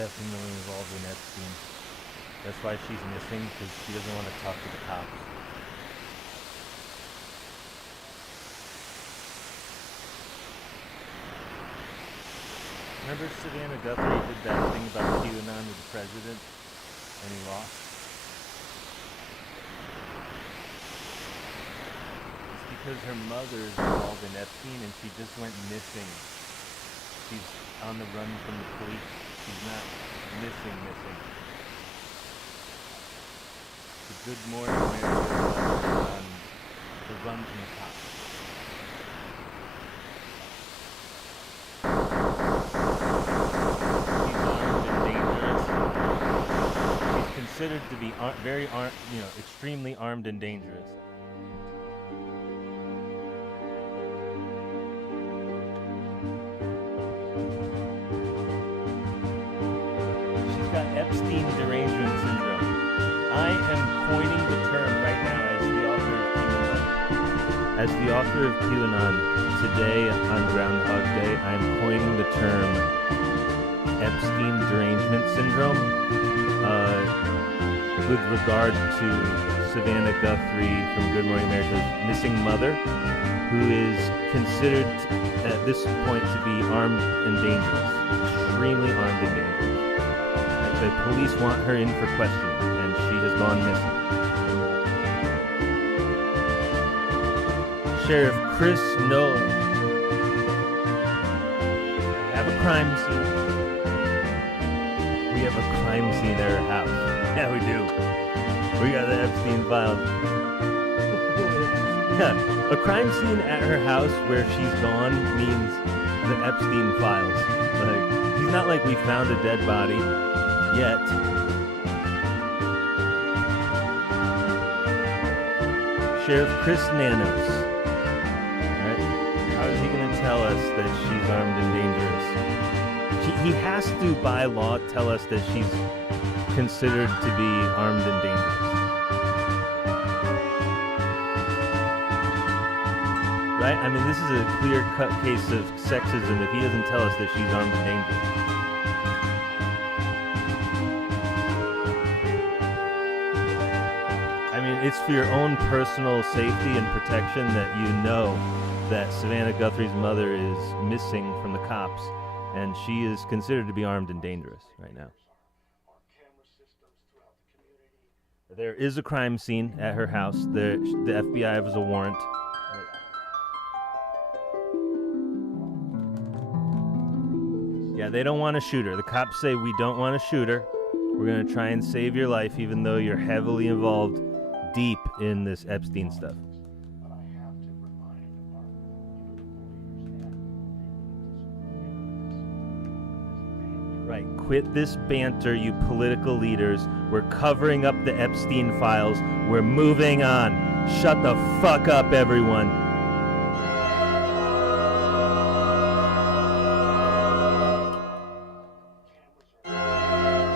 definitely involved in Epstein. That's why she's missing, because she doesn't want to talk to the cops. Remember Savannah Guthrie did that thing about QAnon with the president, and he lost? It's because her mother is involved in Epstein, and she just went missing. She's on the run from the police. She's not missing. The Good Morning America on the run from the cops. She's armed and dangerous. She's considered to be extremely armed and dangerous. She's got Epstein derangement syndrome. I am coining the term right now as the author of QAnon. Today on Groundhog Day, I am coining the term Epstein derangement syndrome with regard to Savannah Guthrie from Good Morning America's missing mother, who is considered at this point to be armed and dangerous, extremely armed and dangerous. The police want her in for questioning, and she has gone missing. Sheriff Chris Nolan. We have a crime scene. We have a crime scene at her house. Yeah, we do. We got the Epstein files. Yeah, a crime scene at her house where she's gone means the Epstein files. Like, he's not like we found a dead body yet. Sheriff Chris Nanos. Right? How is he going to tell us that she's armed and dangerous? He has to, by law, tell us that she's considered to be armed and dangerous. Right? I mean, this is a clear-cut case of sexism if he doesn't tell us that she's armed and dangerous. I mean, it's for your own personal safety and protection that you know that Savannah Guthrie's mother is missing from the cops, and she is considered to be armed and dangerous right now. There is a crime scene at her house. The FBI has a warrant. Yeah, they don't want to shoot her. The cops say, we don't want to shoot her. We're going to try and save your life, even though you're heavily involved deep in this Epstein stuff. Right, quit this banter, you political leaders. We're covering up the Epstein files. We're moving on. Shut the fuck up, everyone.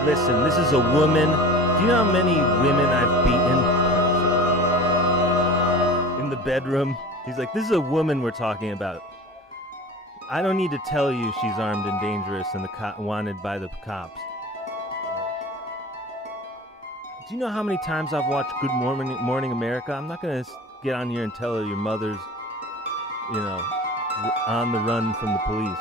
Listen, this is a woman. Do you know how many women I've beaten? In the bedroom. He's like, this is a woman we're talking about. I don't need to tell you she's armed and dangerous and wanted by the cops. Do you know how many times I've watched Good Morning America? I'm not going to get on here and tell her your mother's, on the run from the police.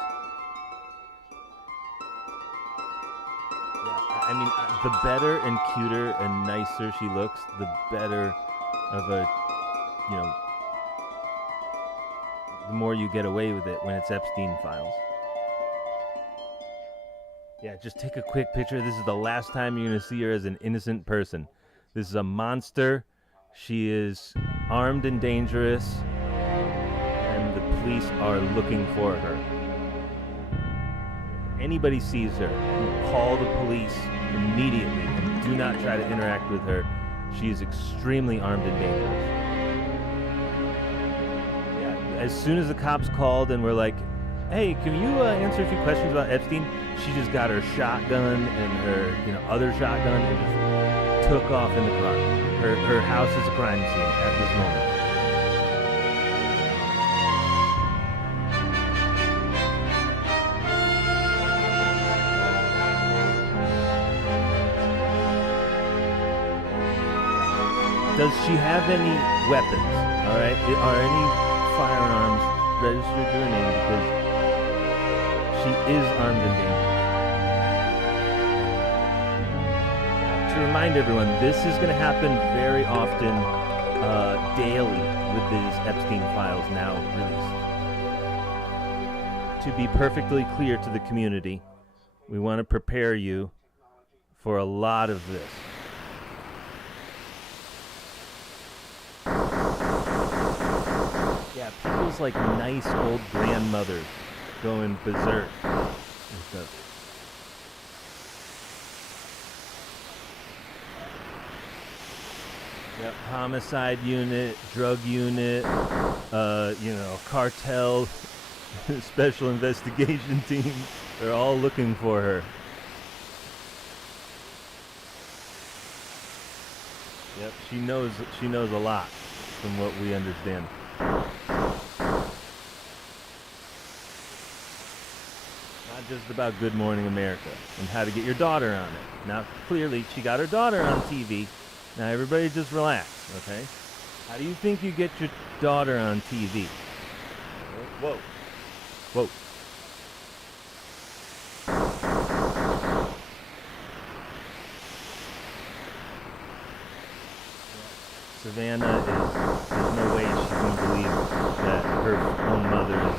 I mean, the better and cuter and nicer she looks, the better of a, the more you get away with it when it's Epstein files. Yeah, just take a quick picture. This is the last time you're going to see her as an innocent person. This is a monster. She is armed and dangerous, and the police are looking for her. Anybody sees her, call the police immediately and do not try to interact with her. She is extremely armed and dangerous. Yeah, as soon as the cops called and were like, hey, can you answer a few questions about Epstein? She just got her shotgun and her other shotgun and just took off in the car. Her house is a crime scene at this moment. Does she have any weapons? All right, are any firearms registered to her name? Because she is armed and dangerous. To remind everyone, this is going to happen very often, daily, with these Epstein files now released. To be perfectly clear to the community, we want to prepare you for a lot of this. Yeah, people's like nice old grandmothers going berserk and stuff. Yep, homicide unit, drug unit, cartel, special investigation team. They're all looking for her. Yep, she knows a lot from what we understand. Not just about Good Morning America and how to get your daughter on it. Now, clearly, she got her daughter on TV. Now, everybody just relax, okay? How do you think you get your daughter on TV? Whoa. Whoa. Savannah there's no way she can believe that her own mother is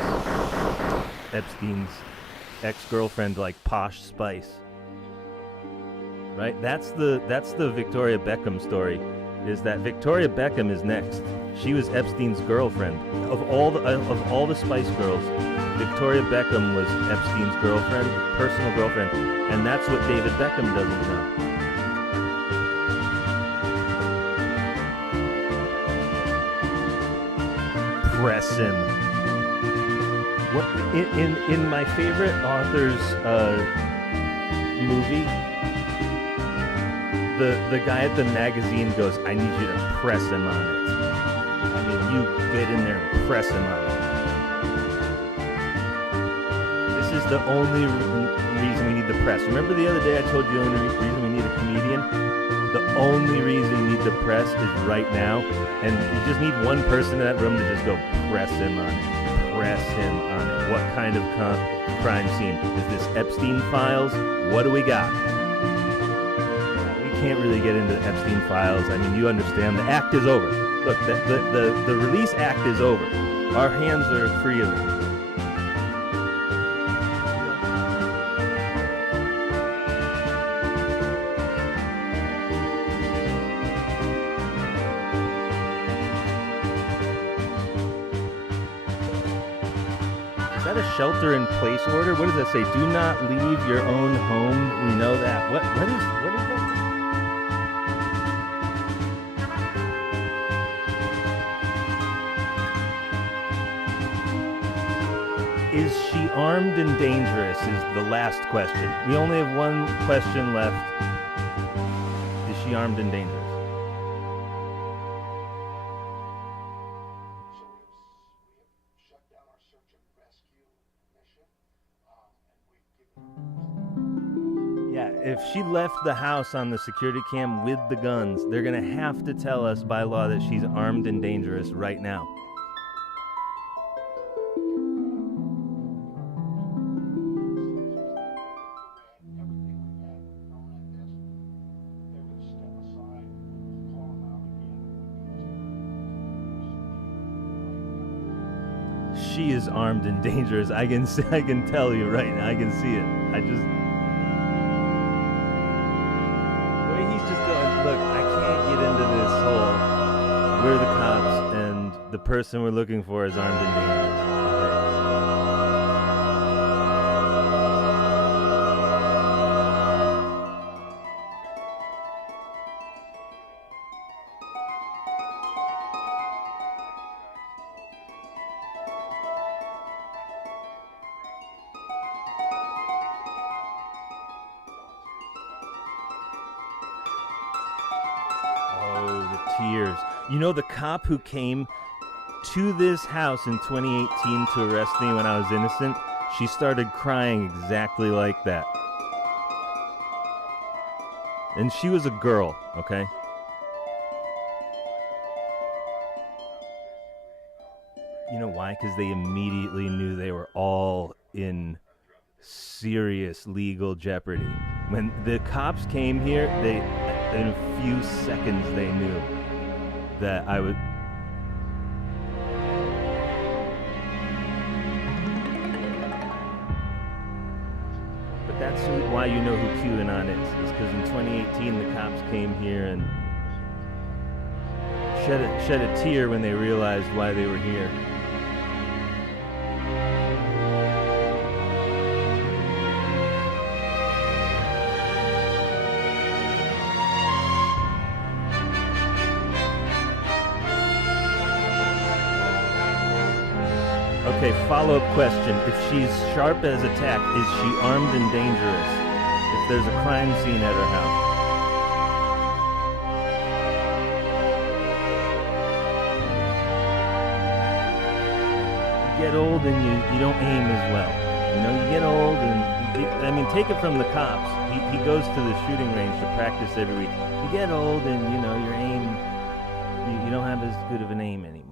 Epstein's ex-girlfriend, like Posh Spice. Right? That's the Victoria Beckham story, is that Victoria Beckham is next. She was Epstein's girlfriend. Of all the Spice Girls, Victoria Beckham was Epstein's girlfriend, personal girlfriend, and that's what David Beckham doesn't know. Press him. What in my favorite author's movie, the guy at the magazine goes, "I need you to press him on it." I mean, you get in there and press him on it. This is the only reason we need the press. Remember the other day I told you the only reason we need a comedian? The only reason you need the press is right now, and you just need one person in that room to just go press him on it. Press him on it. What kind of crime scene? Is this Epstein files? What do we got? We can't really get into the Epstein files. I mean, you understand, the act is over. Look, the release act is over. Our hands are free of it. Is that a shelter-in-place order? What does that say? Do not leave your own home. We know that. What is that? Is she armed and dangerous is the last question. We only have one question left. Is she armed and dangerous? Yeah, if she left the house on the security cam with the guns, they're going to have to tell us by law that she's armed and dangerous right now. She is armed and dangerous. I can tell you right now. I can see it. The way he's just going, look, I can't get into this whole, we're the cops and the person we're looking for is armed and dangerous. Tears. You know, the cop who came to this house in 2018 to arrest me when I was innocent, she started crying exactly like that. And she was a girl, okay? Why? Because they immediately knew they were all in serious legal jeopardy. When the cops came here, they, in a few seconds, they knew that I would. But that's why you know who QAnon is because in 2018 the cops came here and shed a tear when they realized why they were here. Okay, follow-up question. If she's sharp as a tack, is she armed and dangerous? If there's a crime scene at her house. You get old and you don't aim as well. You know, you get old and, I mean, take it from the cops. He goes to the shooting range to practice every week. You get old and, you know, your aim, you don't have as good of an aim anymore.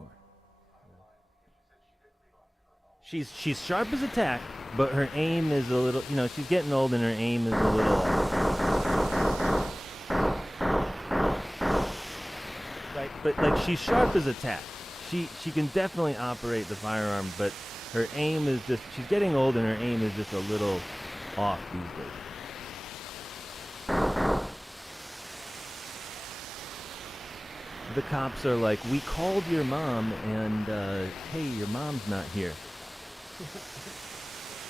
She's sharp as a tack, but her aim is a little, you know, she's getting old and her aim is a little off. Right, but like she's sharp as a tack. She can definitely operate the firearm, but her aim is just, she's getting old and her aim is just a little off these days. The cops are like, we called your mom and, hey, your mom's not here.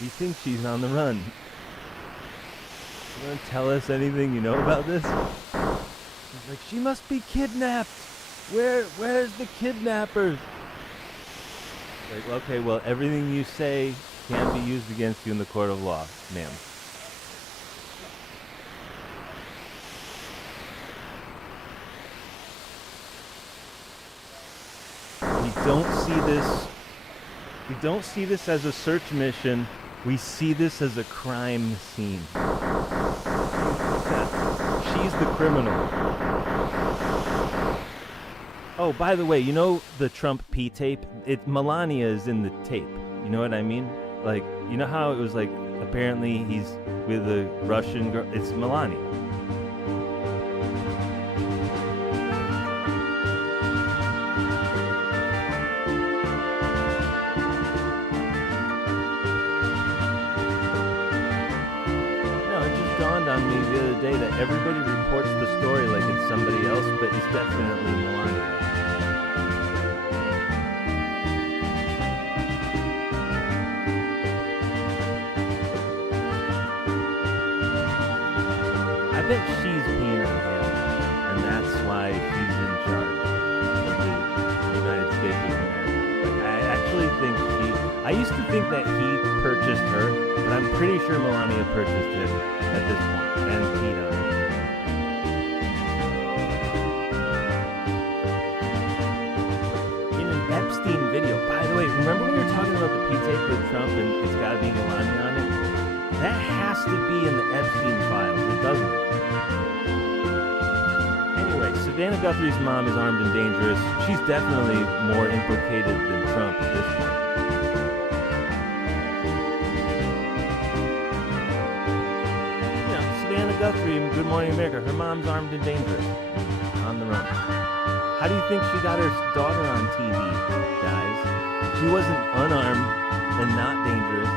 We think she's on the run. You want to tell us anything you know about this? He's like, she must be kidnapped. Where's the kidnappers? Like, okay, well, everything you say can be used against you in the court of law, ma'am. We don't see this as a search mission. We see this as a crime scene. She's the criminal. Oh, by the way, you know the Trump P tape? Melania is in the tape. You know what I mean? Like, you know how it was like, apparently he's with a Russian girl? It's Melania. On me the other day that everybody reports the story like it's somebody else, but it's definitely Melania. I bet she's peeing on him, and that's why she's in charge of the United States of America. Like, I actually think I used to think that he purchased her, but I'm pretty sure Melania purchased him at this point, and peed on him. In an Epstein video, by the way, remember we were talking about the P-tape with Trump and it's gotta be Melania on it? That has to be in the Epstein files, it doesn't. Anyway, Savannah Guthrie's mom is armed and dangerous. She's definitely more implicated than Trump at this point. Guthrie in Good Morning America, her mom's armed and dangerous, on the run. How do you think she got her daughter on TV, guys? She wasn't unarmed and not dangerous.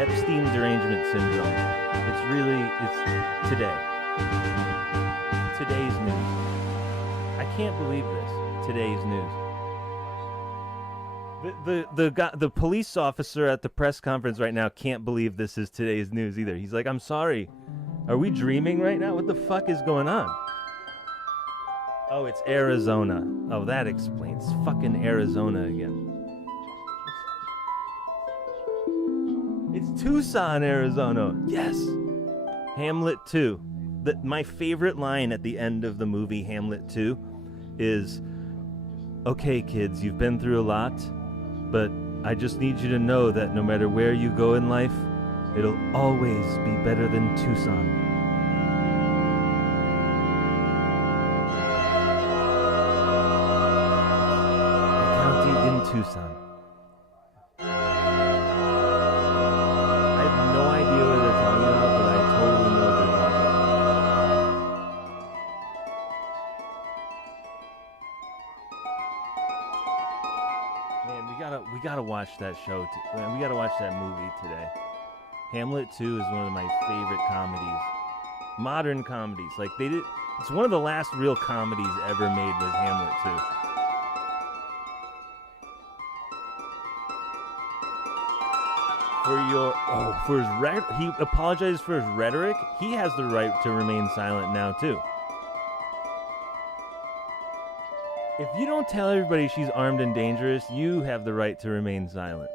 Epstein derangement syndrome. It's today. Today's news. I can't believe this. Today's news. The police officer at the press conference right now can't believe this is today's news either. He's like, I'm sorry. Are we dreaming right now? What the fuck is going on? Oh, it's Arizona. Oh, that explains. Fucking Arizona again. It's Tucson, Arizona. Yes. Hamlet 2. My favorite line at the end of the movie Hamlet 2 is, okay, kids, you've been through a lot, but I just need you to know that no matter where you go in life, it'll always be better than Tucson. Tucson. I have no idea what they're talking about, but I totally know what they're talking about. Man, we gotta watch that show. Man, we gotta watch that movie today. Hamlet 2 is one of my favorite comedies. Modern comedies. Like it's one of the last real comedies ever made was Hamlet 2. He apologized for his rhetoric. He has the right to remain silent now too. If you don't tell everybody she's armed and dangerous, you have the right to remain silent.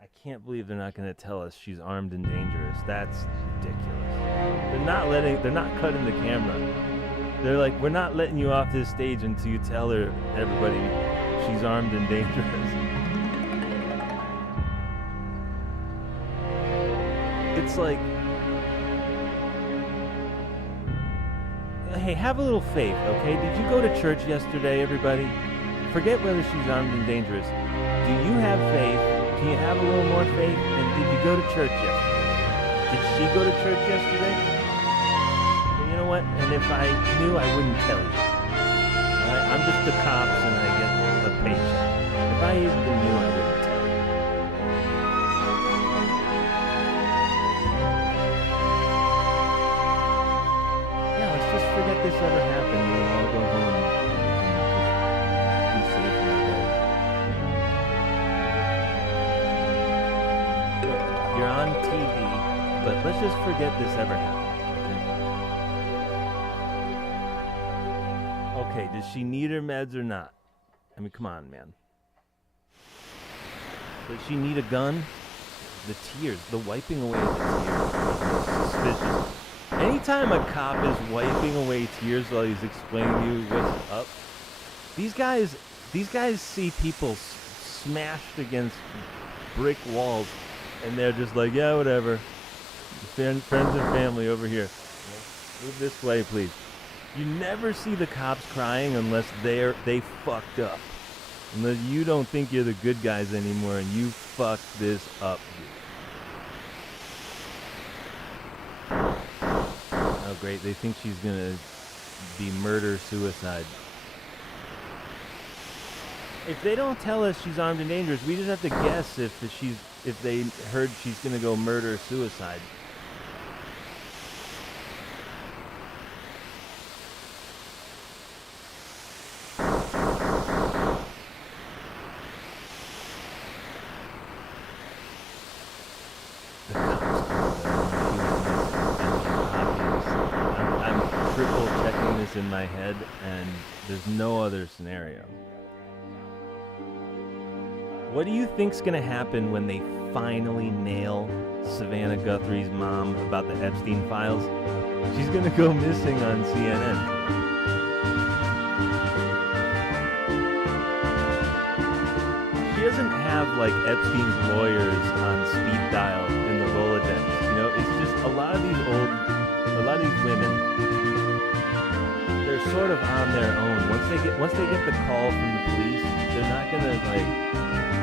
I can't believe they're not going to tell us she's armed and dangerous. That's ridiculous. They're not cutting the camera. They're like, we're not letting you off this stage until you tell everybody she's armed and dangerous. It's like, hey, have a little faith, okay? Did you go to church yesterday, everybody? Forget whether she's armed and dangerous. Do you have faith? Can you have a little more faith? And did you go to church yesterday? Did she go to church yesterday? And you know what? And if I knew, I wouldn't tell you. Right? I'm just the cops and I get a paycheck. If I even knew, I wouldn't tell you. Yeah, let's just forget this ever happened and we'll all go home and just be safe in our beds. You're on TV, but let's just forget this ever happened. Okay, does she need her meds or not? I mean, come on, man. Does she need a gun? The tears, the wiping away of the tears is suspicious. Anytime a cop is wiping away tears while he's explaining to you what's up, these guys see people smashed against brick walls, and they're just like, yeah, whatever. Friends and family over here. Move this way, please. You never see the cops crying unless they fucked up. Unless you don't think you're the good guys anymore and you fucked this up. Oh great, they think she's gonna be murder-suicide. If they don't tell us she's armed and dangerous, we just have to guess if they heard she's gonna go murder-suicide. In my head, and there's no other scenario. What do you think's gonna happen when they finally nail Savannah Guthrie's mom about the Epstein files? She's gonna go missing on CNN. She doesn't have like Epstein's lawyers on speed dial in the Rolodex. You know, it's just a lot of these women, they're sort of on their own. Once they get the call from the police, they're not gonna like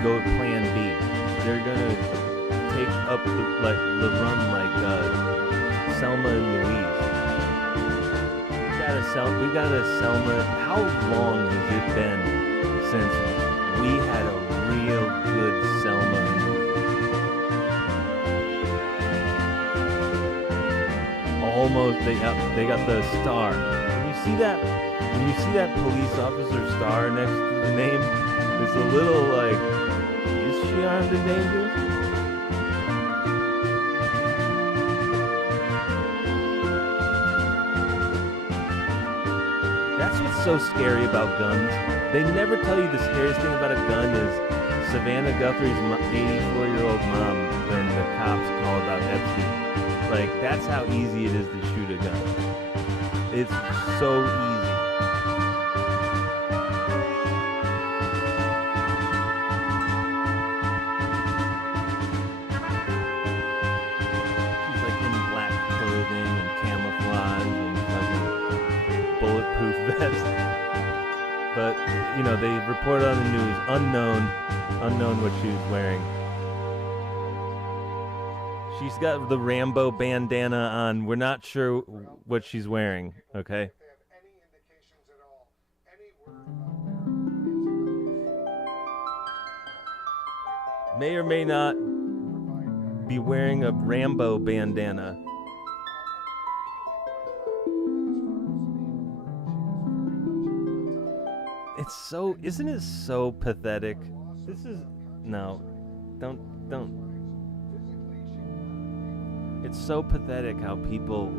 go plan B. They're gonna take up the run like Selma and Louise. We got a Selma. How long has it been since we had a real good Selma and Louise? Almost, they got the star. When you see that police officer star next to the name, it's a little like, is she armed and dangerous? That's what's so scary about guns. They never tell you the scariest thing about a gun is Savannah Guthrie's 84-year-old mom when the cops call about Epstein. Like, that's how easy it is to shoot a gun. It's so easy. She's like in black clothing and camouflage and fucking bulletproof vest. they reported on the news, unknown what she was wearing. She's got the Rambo bandana on. We're not sure what she's wearing, okay? May or may not be wearing a Rambo bandana. Isn't it so pathetic? Don't. It's so pathetic how people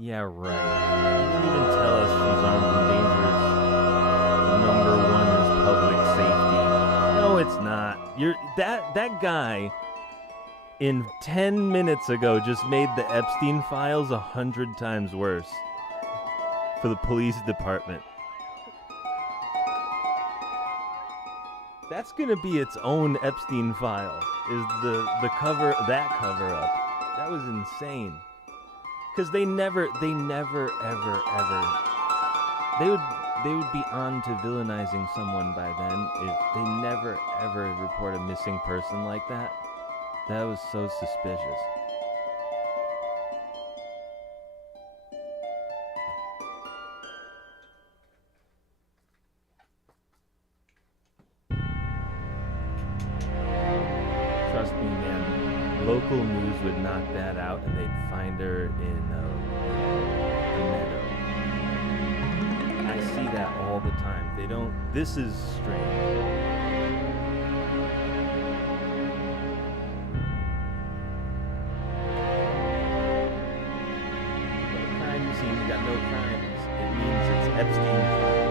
Yeah, right. You didn't even tell us she's armed and dangerous. The number one is public safety. No, it's not. That guy in 10 minutes ago just made the Epstein files 100 times worse for the police department. That's gonna be its own Epstein file. Is the cover up? That was insane. Because they never ever they would be on to villainizing someone by then if they never ever report a missing person like that. That was so suspicious. Trust me, man. Local news would knock that out, and they'd find her in a meadow. I see that all the time. They don't. This is strange. Crime scene got no crimes. It means it's Epstein file.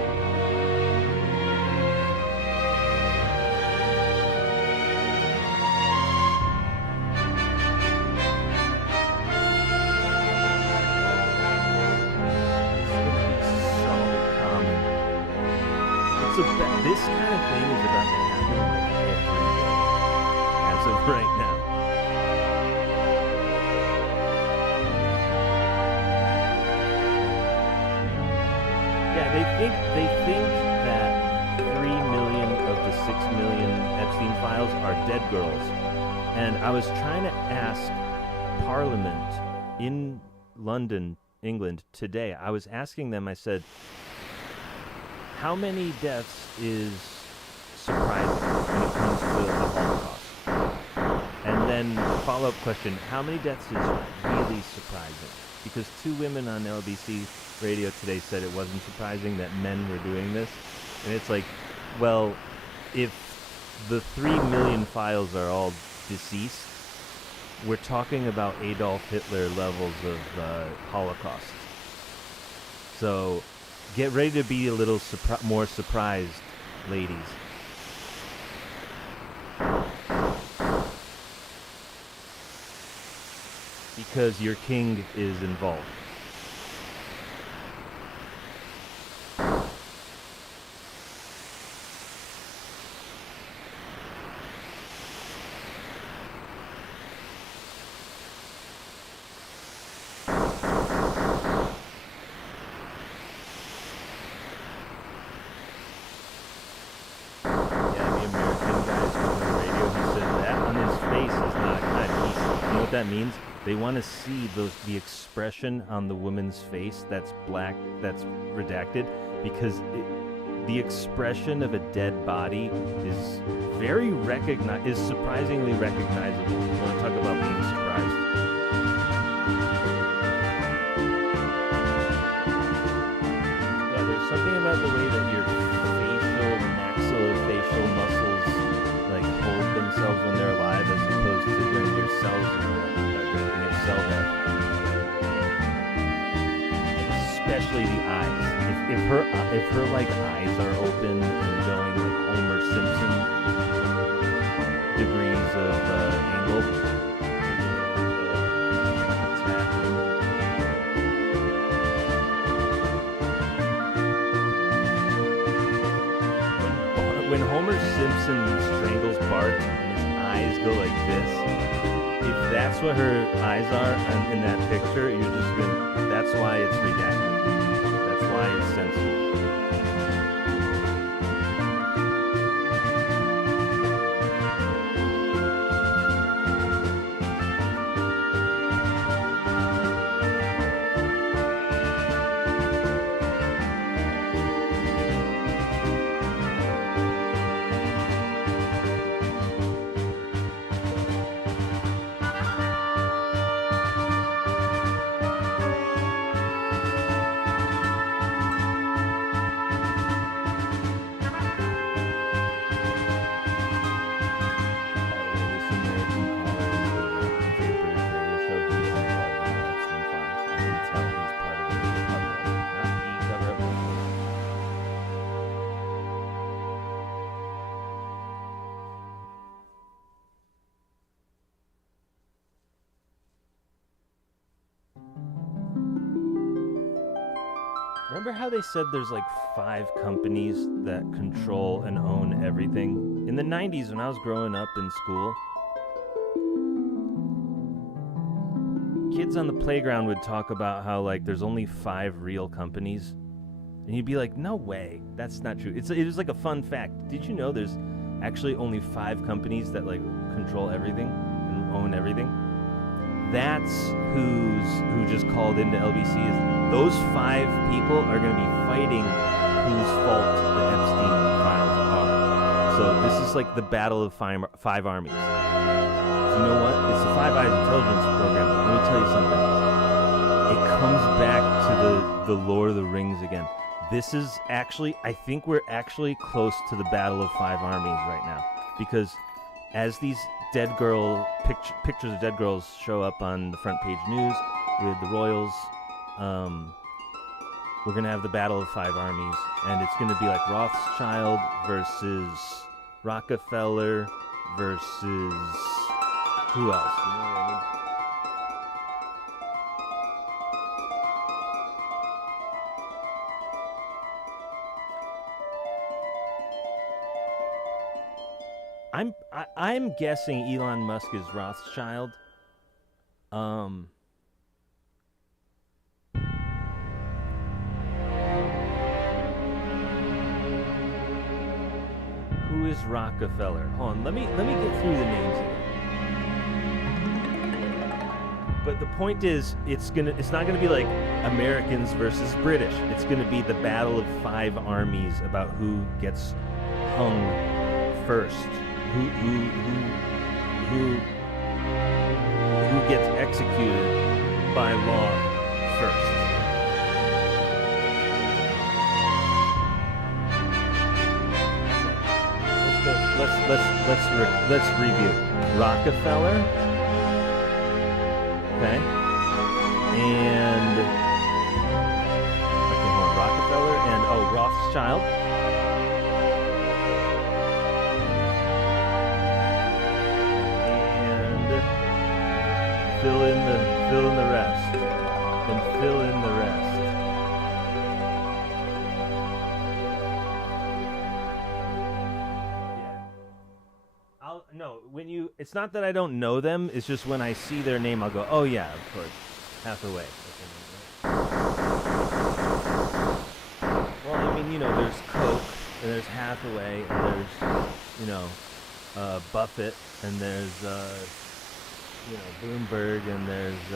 This kind of thing is about to happen like every day, as of right now. Yeah, they think that 3 million of the 6 million Epstein files are dead girls. And I was trying to ask Parliament in London, England, today. I was asking them, I said, how many deaths is surprising when it comes to the Holocaust? And then follow-up question, how many deaths is really surprising? Because 2 women on LBC radio today said it wasn't surprising that men were doing this. And it's like, well, if the 3 million files are all deceased, we're talking about Adolf Hitler levels of Holocaust. So get ready to be a little more surprised, ladies. Because your king is involved. That means they want to see the expression on the woman's face that's black, that's redacted, because the expression of a dead body is surprisingly recognizable. You want to talk about being surprised? Yeah, there's something about the way that your maxillofacial muscles hold themselves when they're alive, as opposed to when your cells are in your cell death. Especially the eyes. If her eyes are open and going like Homer Simpson degrees of angle. When Homer Simpson strangles Bart and his eyes go like this, if that's what her eyes are in that picture, you're just gonna. That's why it's redacted. That's why it's censored. Remember how they said there's like 5 companies that control and own everything? In the 90s when I was growing up in school, kids on the playground would talk about how like there's only 5 real companies. And you'd be like, no way, that's not true. It was like a fun fact. Did you know there's actually only 5 companies that like control everything and own everything? That's who just called into LBC. Is those 5 people are going to be fighting whose fault the Epstein files are. So this is like the battle of 5 armies. You know what? It's the Five Eyes intelligence program. But let me tell you something. It comes back to the Lord of the Rings again. This is actually, I think we're actually close to the battle of 5 armies right now, because as these dead girl pictures of dead girls show up on the front page news with the royals, we're gonna have the battle of 5 armies, and it's gonna be like Rothschild versus Rockefeller versus who else? You know what I mean? I'm guessing Elon Musk is Rothschild. Who is Rockefeller? Hold on, let me get through the names again. But the point is, it's not gonna be like Americans versus British. It's gonna be the battle of 5 armies about who gets hung first. Who gets executed by law first. Let's review. Rockefeller, okay, and hold on. Rockefeller and Rothschild. Fill in the rest, and fill in the rest. Yeah. It's not that I don't know them. It's just when I see their name, I'll go, oh yeah, of course, Hathaway. Well, I mean, there's Coke, and there's Hathaway, and there's, Buffett, and there's, Bloomberg, and there's,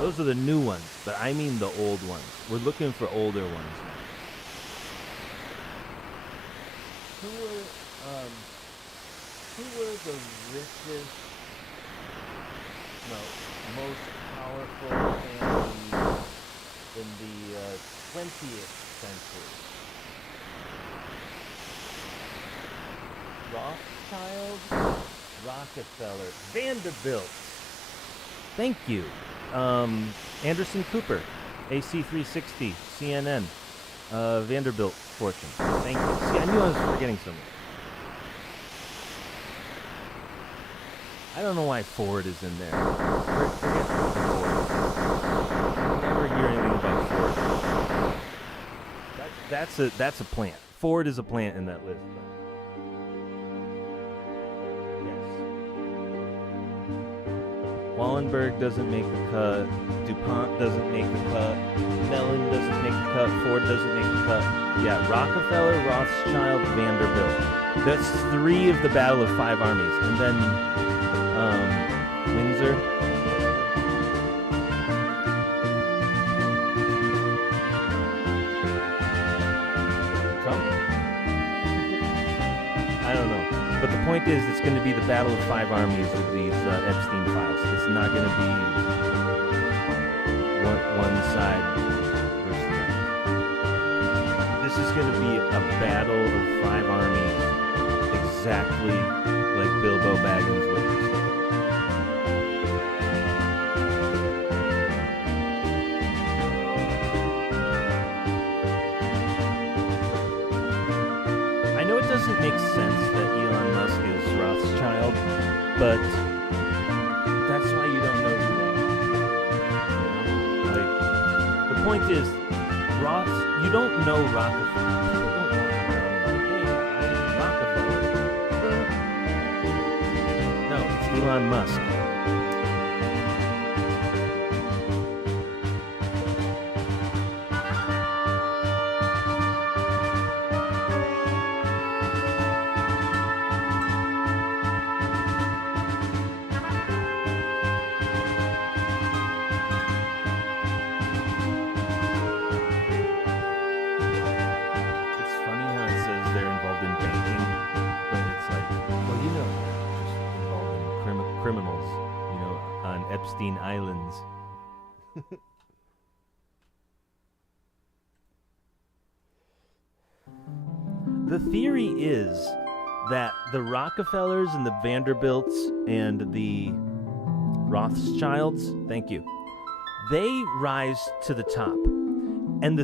those are the new ones, but I mean the old ones. We're looking for older ones. Who were the richest, most powerful families in the 20th century? Rothschild, Rockefeller, Vanderbilt. Thank you. Anderson Cooper, AC360, CNN, Vanderbilt fortune. Thank you. See, I knew I was forgetting something. I don't know why Ford is in there. Forget Ford. I never hear anything about Ford. that's a plant. Ford is a plant in that list. Yes. Wallenberg doesn't make the cut. DuPont doesn't make the cut. Mellon doesn't make the cut. Ford doesn't make the cut. Yeah, Rockefeller, Rothschild, Vanderbilt. That's 3 of the Battle of 5 Armies. And then Windsor. Trump? I don't know. But the point is, it's going to be the Battle of 5 Armies with these Epstein files. It's not going to be one side versus the other. This is going to be a battle of 5 armies, exactly like Bilbo Baggins was. I know it doesn't make sense that Elon Musk is Rothschild, but that's why you don't know who they are. Like, the point is, you don't know Rockefeller. People don't walk around like, hey, I'm Rockefeller. No, it's Elon Musk. Criminals, on Epstein Islands. The theory is that the Rockefellers and the Vanderbilts and the Rothschilds, thank you, they rise to the top. And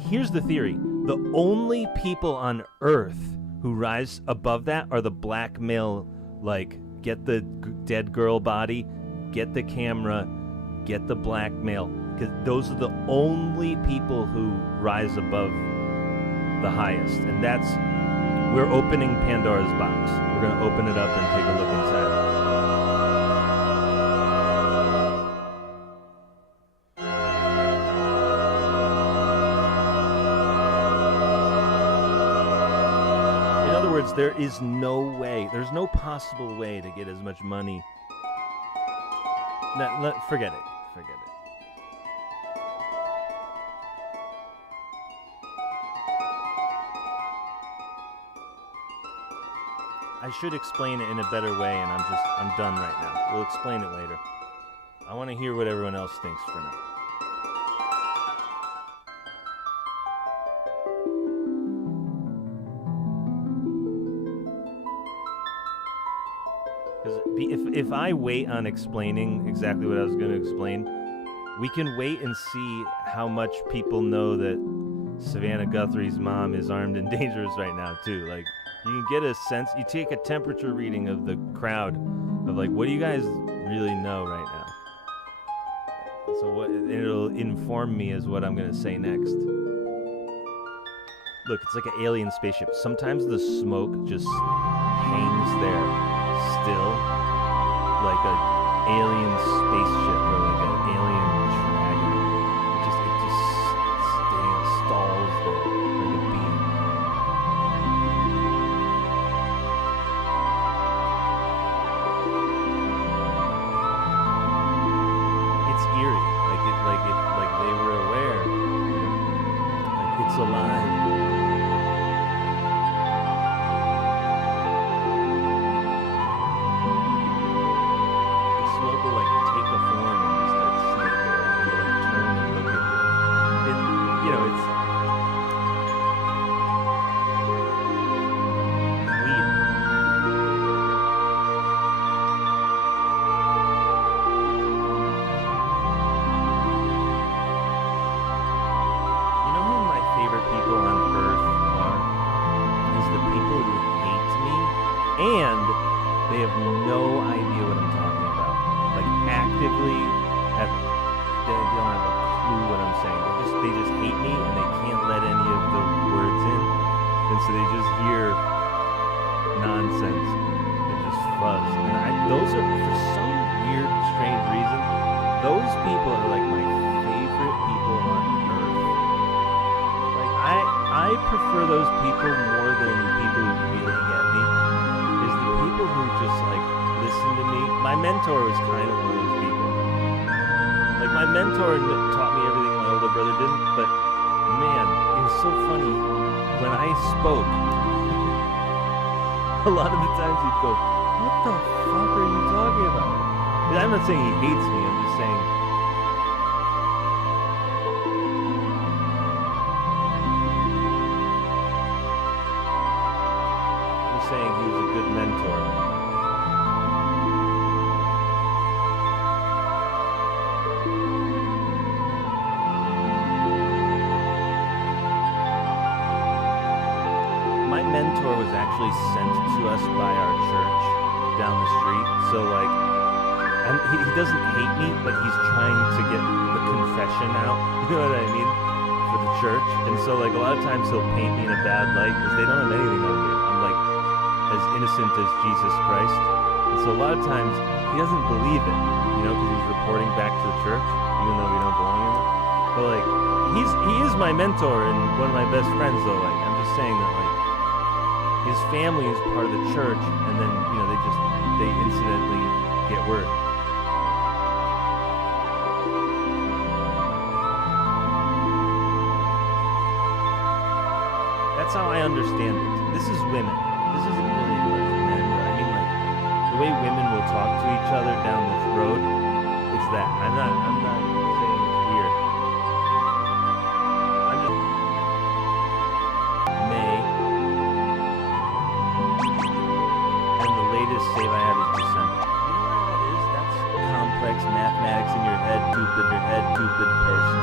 here's the theory, the only people on Earth who rise above that are the black male, get the dead girl body, get the camera, get the blackmail. Because those are the only people who rise above the highest. And we're opening Pandora's box. We're going to open it up and take a look inside. There is no way, there's no possible way to get as much money. Forget it. I should explain it in a better way, and I'm done right now. We'll explain it later. I want to hear what everyone else thinks for now. If I wait on explaining exactly what I was going to explain, we can wait and see how much people know that Savannah Guthrie's mom is armed and dangerous right now, too. You can get a sense, you take a temperature reading of the crowd of, what do you guys really know right now? So it'll inform me as what I'm going to say next. Look, it's like an alien spaceship. Sometimes the smoke just hangs there still. Like an alien spaceship or like an alien dragon. It just stalls there like a beam. It's eerie. Like they were aware. Like it's alive. And they have no idea what I'm talking about. Actively they don't have a clue what I'm saying. They just hate me, and they can't let any of the and so they just hear nonsense and just fuzz. And those are, for some weird, strange reason, those people are like my favorite people on earth. Like I prefer those people more than the people who really get me. Is the people who just like listen to me. My mentor was kind of one of those people. Like my mentor taught me everything my older brother didn't, but man, it was so funny when I spoke. A lot of the times he'd go, "What the fuck are you talking about?" And I'm not saying he hates me. I'm just saying. Saying he was a good mentor. My mentor was actually sent to us by our church down the street. So like, he doesn't hate me, but he's trying to get the confession out. You know what I mean? For the church. And so like a lot of times he'll paint me in a bad light because they don't have anything on me. I'm like as innocent as Jesus Christ. And so a lot of times he doesn't believe it, you know, because he's reporting back to the church, even though we don't belong in it. But like, he is my mentor and one of my best friends though. Like, I'm just saying that like, his family is part of the church, and then, you know, they incidentally get word. That's how I understand it. This is women. This isn't really like men, but I mean like the way women will talk to each other down this road. It's that. I'm not saying it's weird. I'm just May. And the latest save I have is December. You know what that is? That's complex mathematics in your head, stupid person.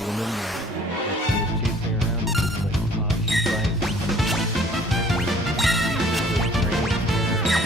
woman that she was chasing around with this like posh spice. With trained looks like posh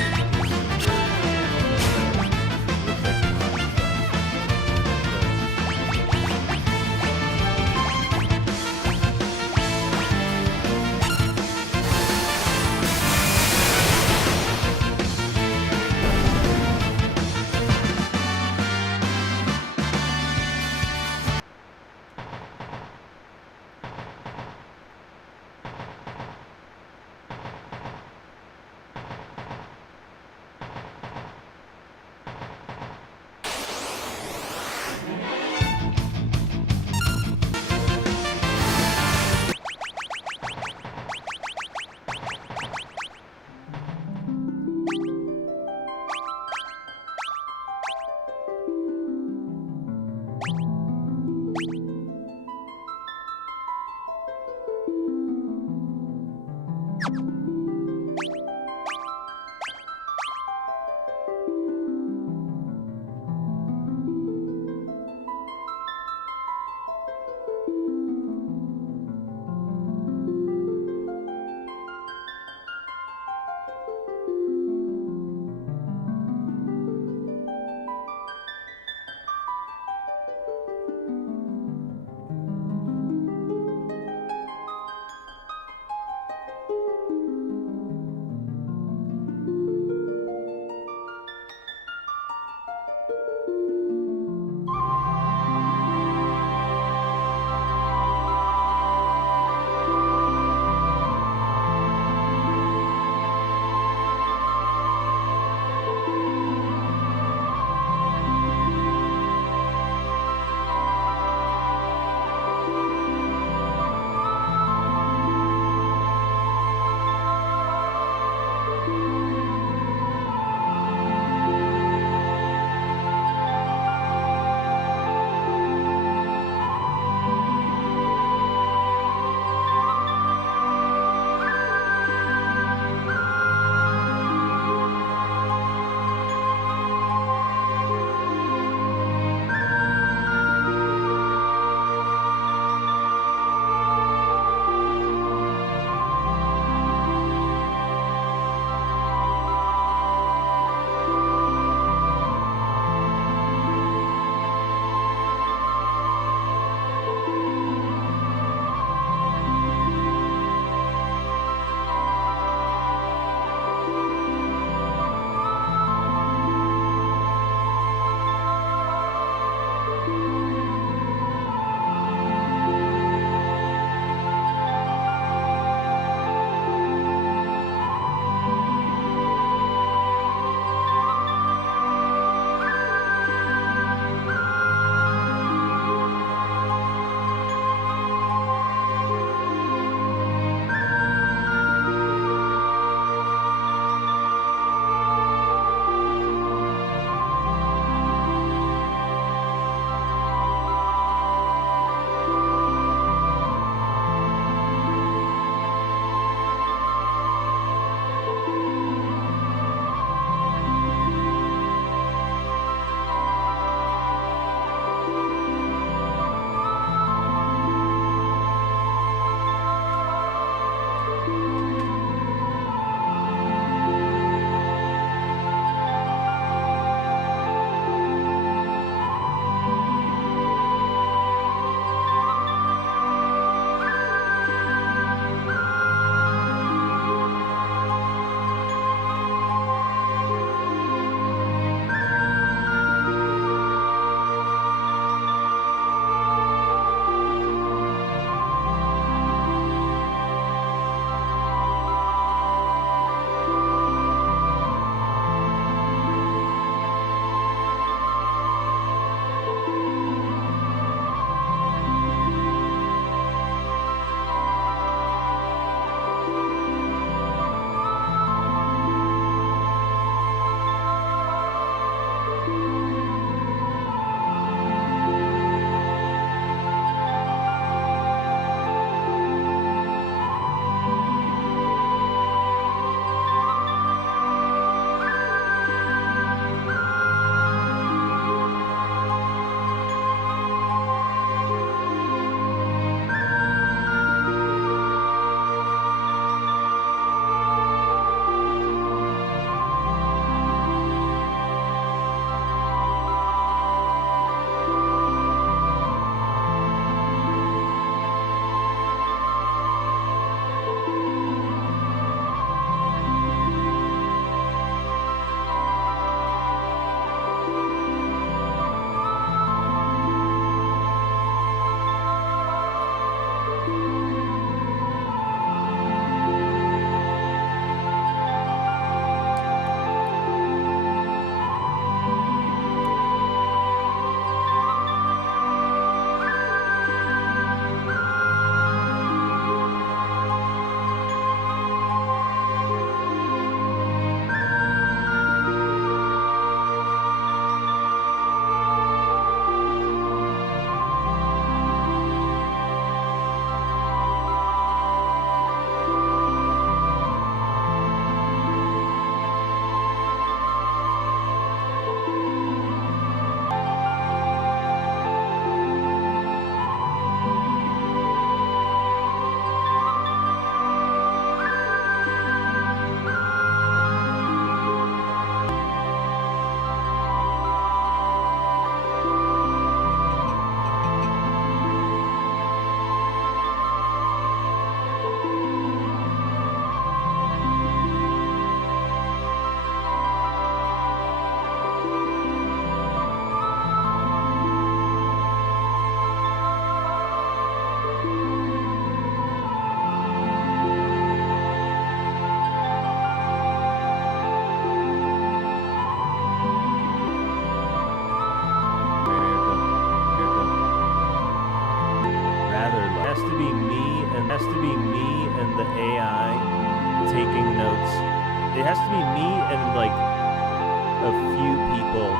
a few people.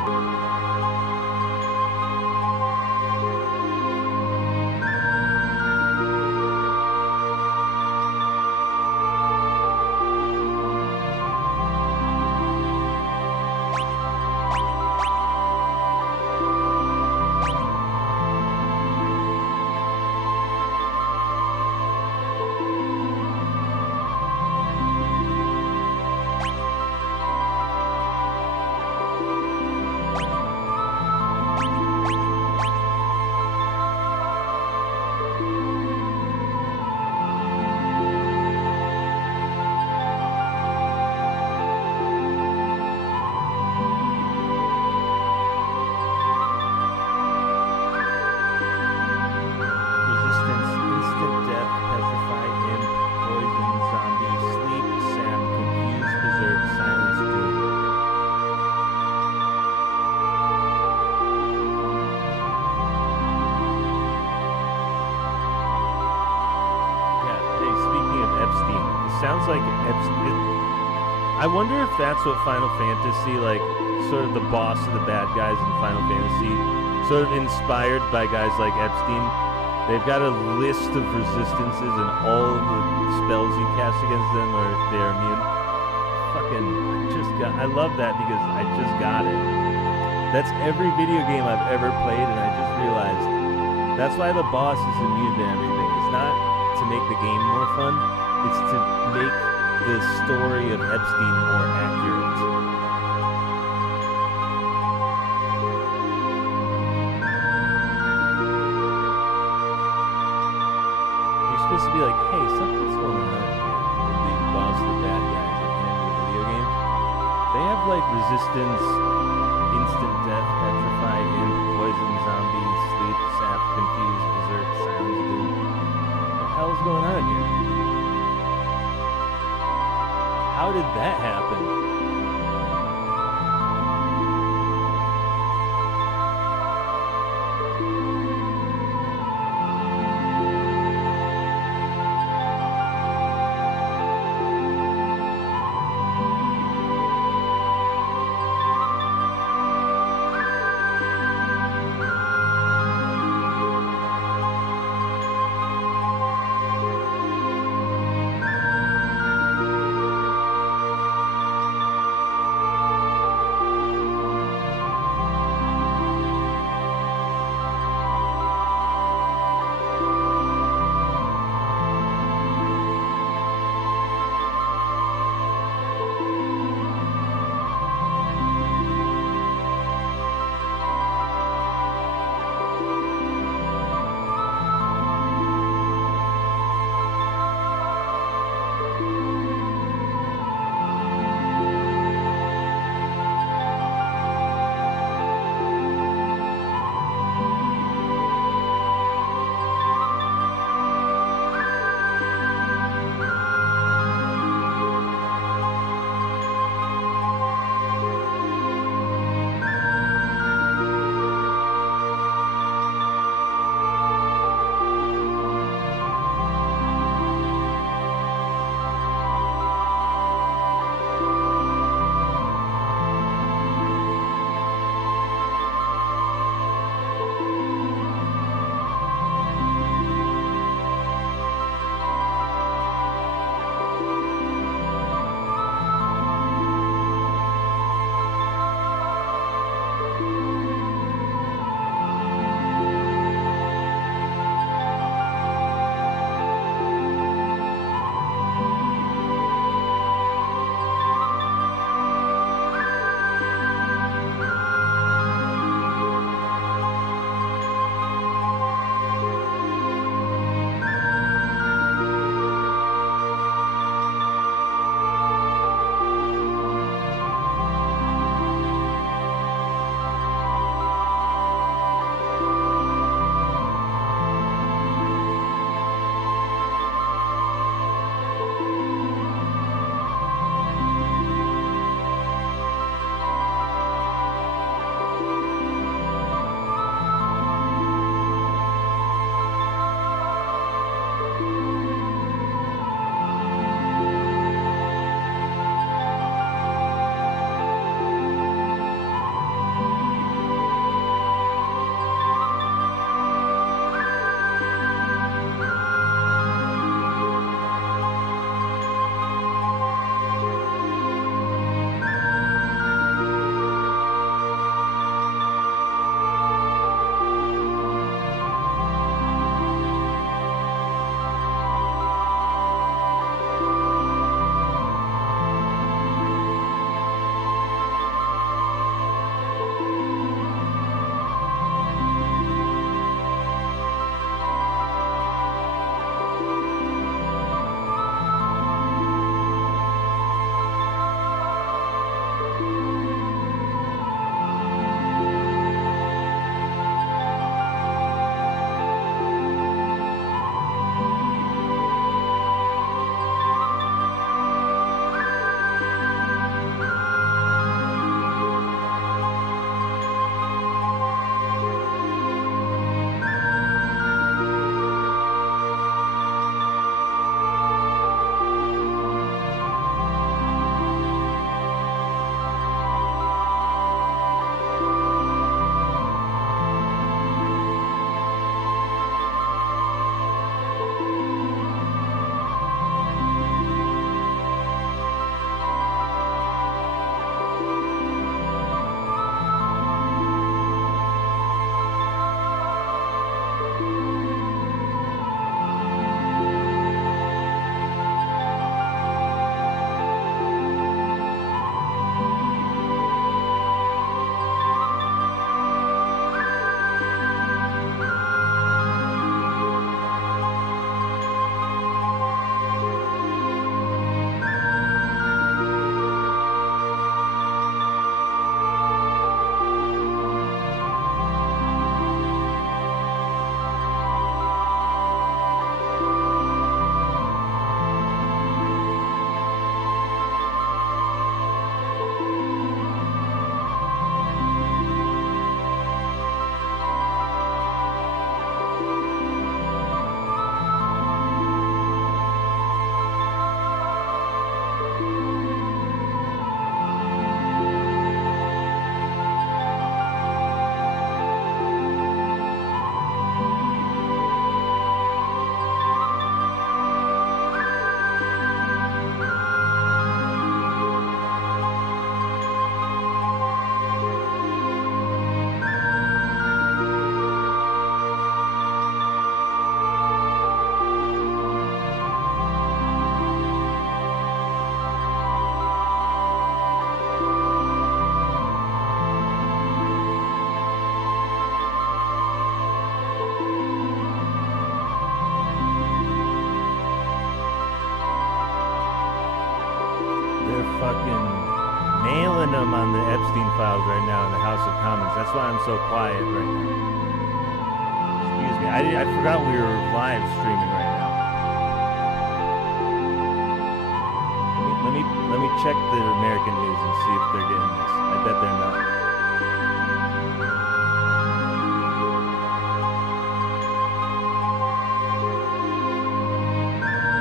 Sounds like I wonder if that's what Final Fantasy, like, sort of the boss of the bad guys in Final Fantasy, sort of inspired by guys like Epstein. They've got a list of resistances and all of the spells you cast against them are they're immune. I love that because I just got it. That's every video game I've ever played, and I just realized that's why the boss is immune to everything. It's not to make the game more fun. It's to make the story of Epstein more accurate. You're supposed to be like, hey, something's going on here. The boss, the bad guys at the end of the video game. They have like resistance, instant death, petrified, imp, poison, zombie, sleep, sap, confused, berserk, silence, doom. What the hell's going on here? How did that happen? child right now in the House of Commons. That's why I'm so quiet right now. Excuse me. I forgot we were live streaming right now. Let me check the American news and see if they're getting this. I bet they're not.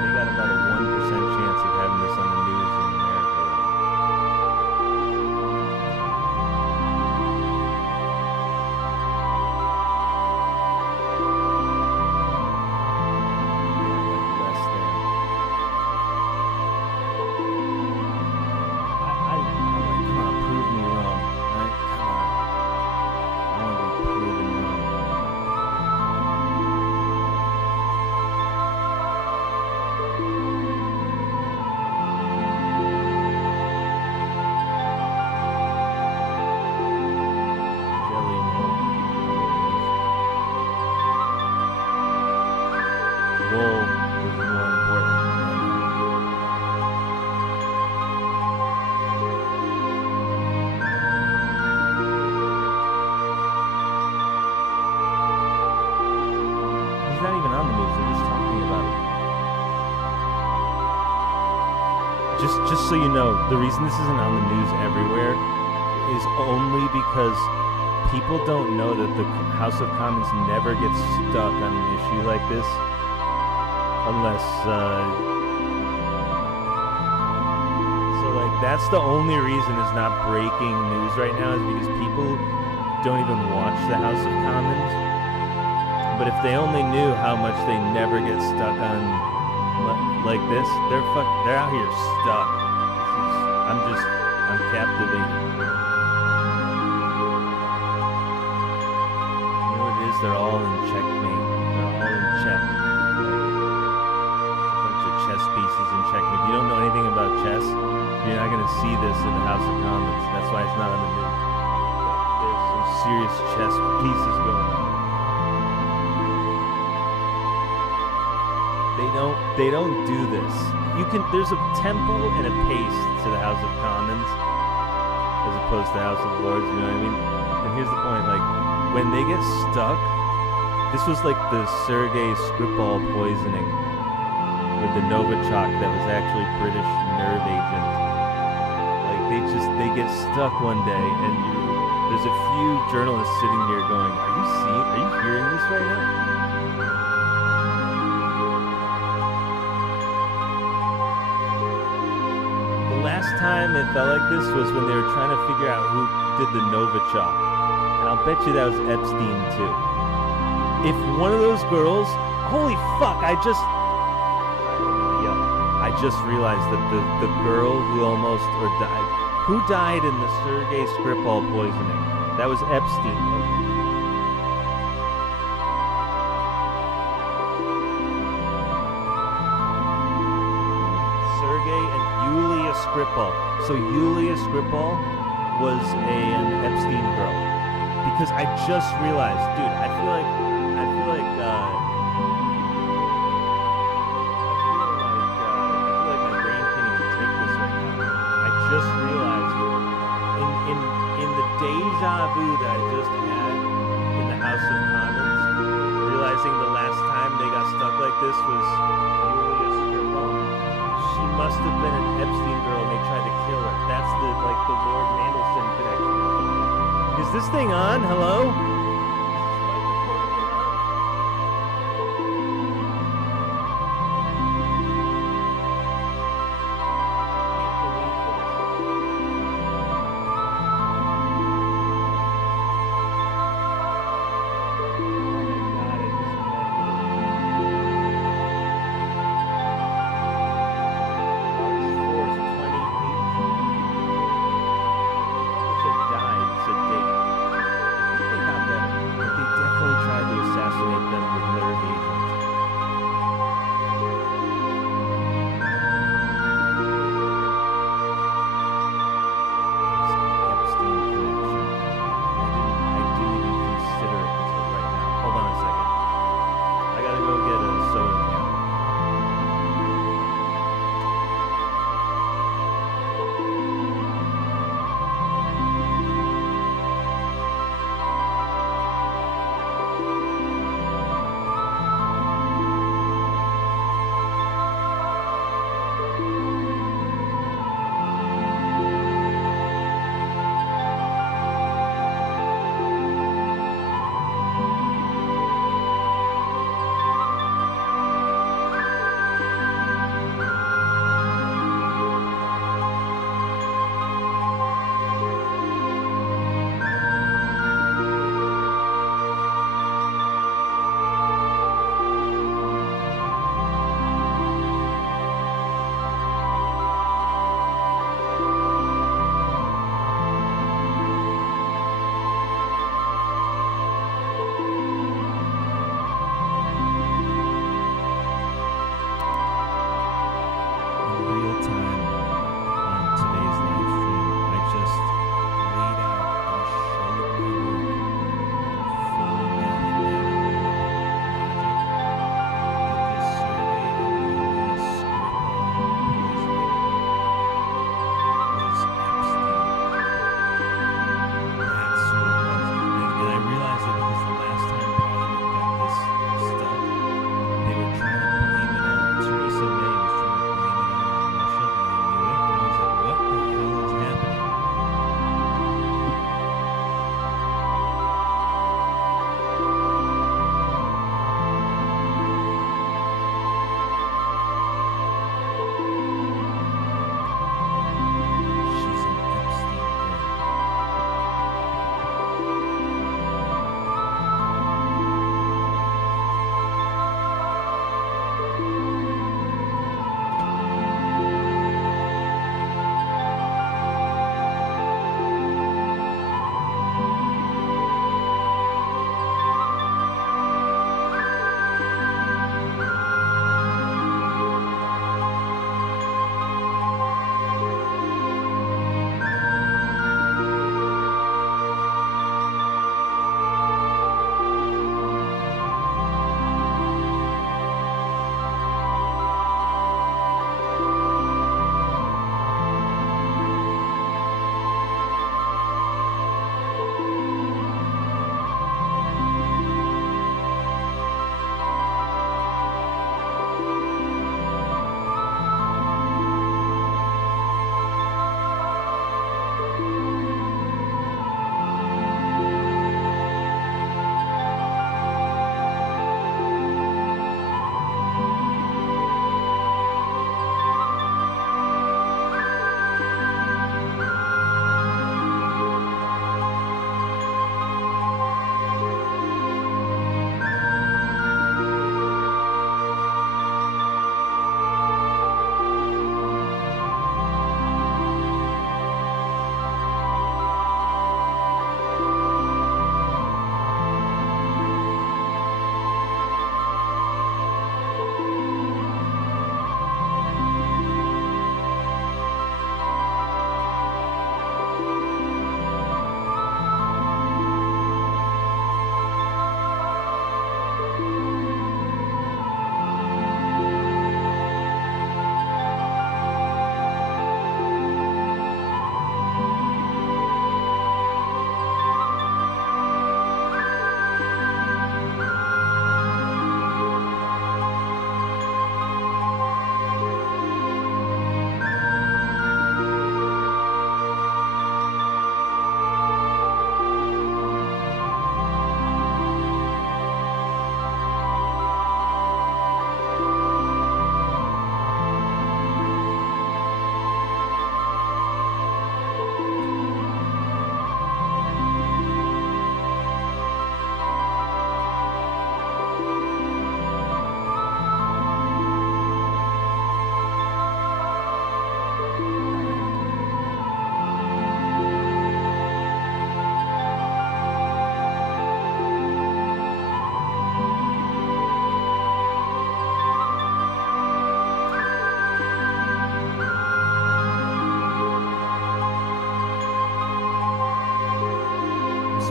They got about a 1% chance of having this on the news in America right now. Just so you know, the reason this isn't on the news everywhere is only because people don't know that the House of Commons never gets stuck on an issue like this unless, so like that's the only reason it's not breaking news right now is because people don't even watch the House of Commons. But if they only knew how much they never get stuck on like this, they're out here stuck. I'm captivated. You know what it is? They're all in checkmate. They're all in check. A bunch of chess pieces in checkmate. If you don't know anything about chess, you're not going to see this in the House of Commons. That's why it's not on the news. There's some serious chess pieces going on. They don't do this. There's a tempo and a pace to the House of Commons as opposed to the House of Lords, you know what I mean? And here's the point, like, when they get stuck, this was like the Sergei Skripal poisoning with the Novichok that was actually British nerve agent. Like, they get stuck one day, and there's a few journalists sitting here going, are you hearing this right now? Last time it felt like this was when they were trying to figure out who did the Novichok. And I'll bet you that was Epstein too. If one of those girls, holy fuck, I just realized that the girl who almost died, who died in the Sergei Skripal poisoning? That was Epstein. Skripal. So Yulia Skripal was an Epstein girl. Because I just realized, dude, I feel like my brain can't even take this right now. I just realized in the deja vu that I just had in the House of Commons, realizing the last time they got stuck like this was Yulia Skripal. She must have been an Epstein girl and they tried to kill her. That's the Lord Mandelson connection. Is this thing on? Hello? Got that.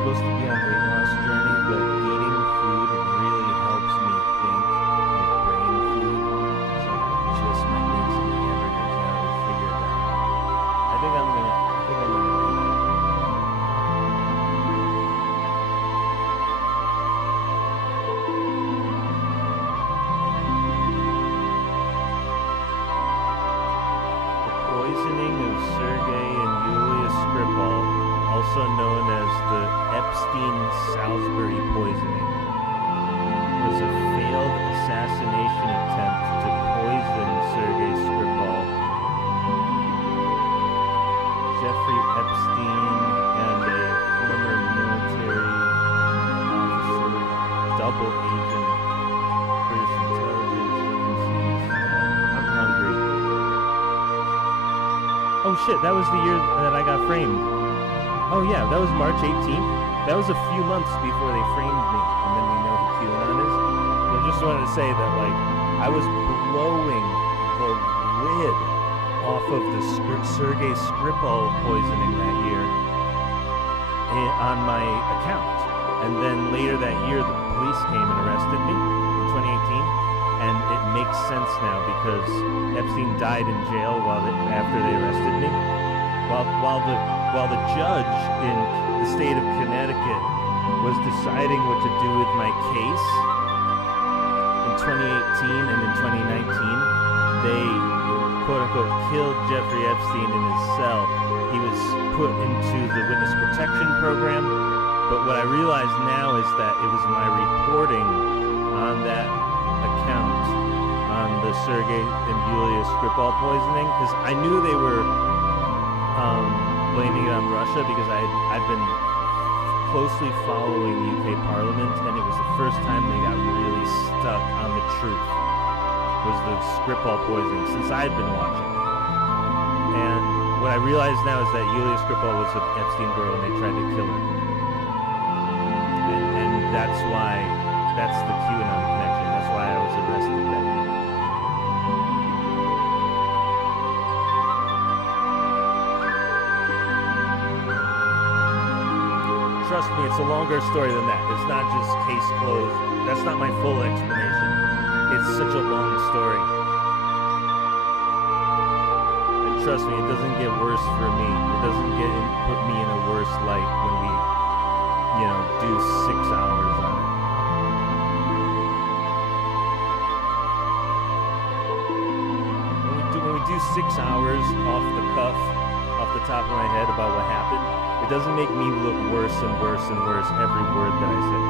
supposed to be on weight loss journey, but eating food really helps me think, like brain food. So I just might make some hamburgers now to figure that out. I think I'm gonna do that. The poisoning of Sergei and Yulia Skripal, also known as the Epstein-Salisbury poisoning, was a failed assassination attempt to poison Sergei Skripal, Jeffrey Epstein, and a former military officer, double agent, British intelligence agencies. I'm hungry. Oh shit, that was the year that I got framed. Oh yeah, that was March 18th. That was a few months before they framed me, and then we know who QAnon is. I just wanted to say that, like, I was blowing the lid off of the Sergei Skripal poisoning that year on my account. And then later that year, the police came and arrested me in 2018, and it makes sense now because Epstein died in jail after they arrested me. While the judge in the state of Connecticut was deciding what to do with my case in 2018 and in 2019, they quote-unquote killed Jeffrey Epstein in his cell. He was put into the witness protection program, but what I realize now is that it was my reporting on that account on the Sergei and Yulia Skripal poisoning, because I knew they were blaming it on Russia because I've been closely following UK Parliament, and it was the first time they got really stuck on the truth, was the Skripal poisoning, since I'd been watching. And what I realize now is that Yulia Skripal was an Epstein girl and they tried to kill her. And that's the QAnon connection. That's why I was arrested that year. Trust me, it's a longer story than that. It's not just case closed. That's not my full explanation. It's such a long story. And trust me, it doesn't get worse for me. It doesn't put me in a worse light when we, do 6 hours on it. When we do 6 hours off the cuff, off the top of my head about what happened, it doesn't make me look worse and worse and worse every word that I say.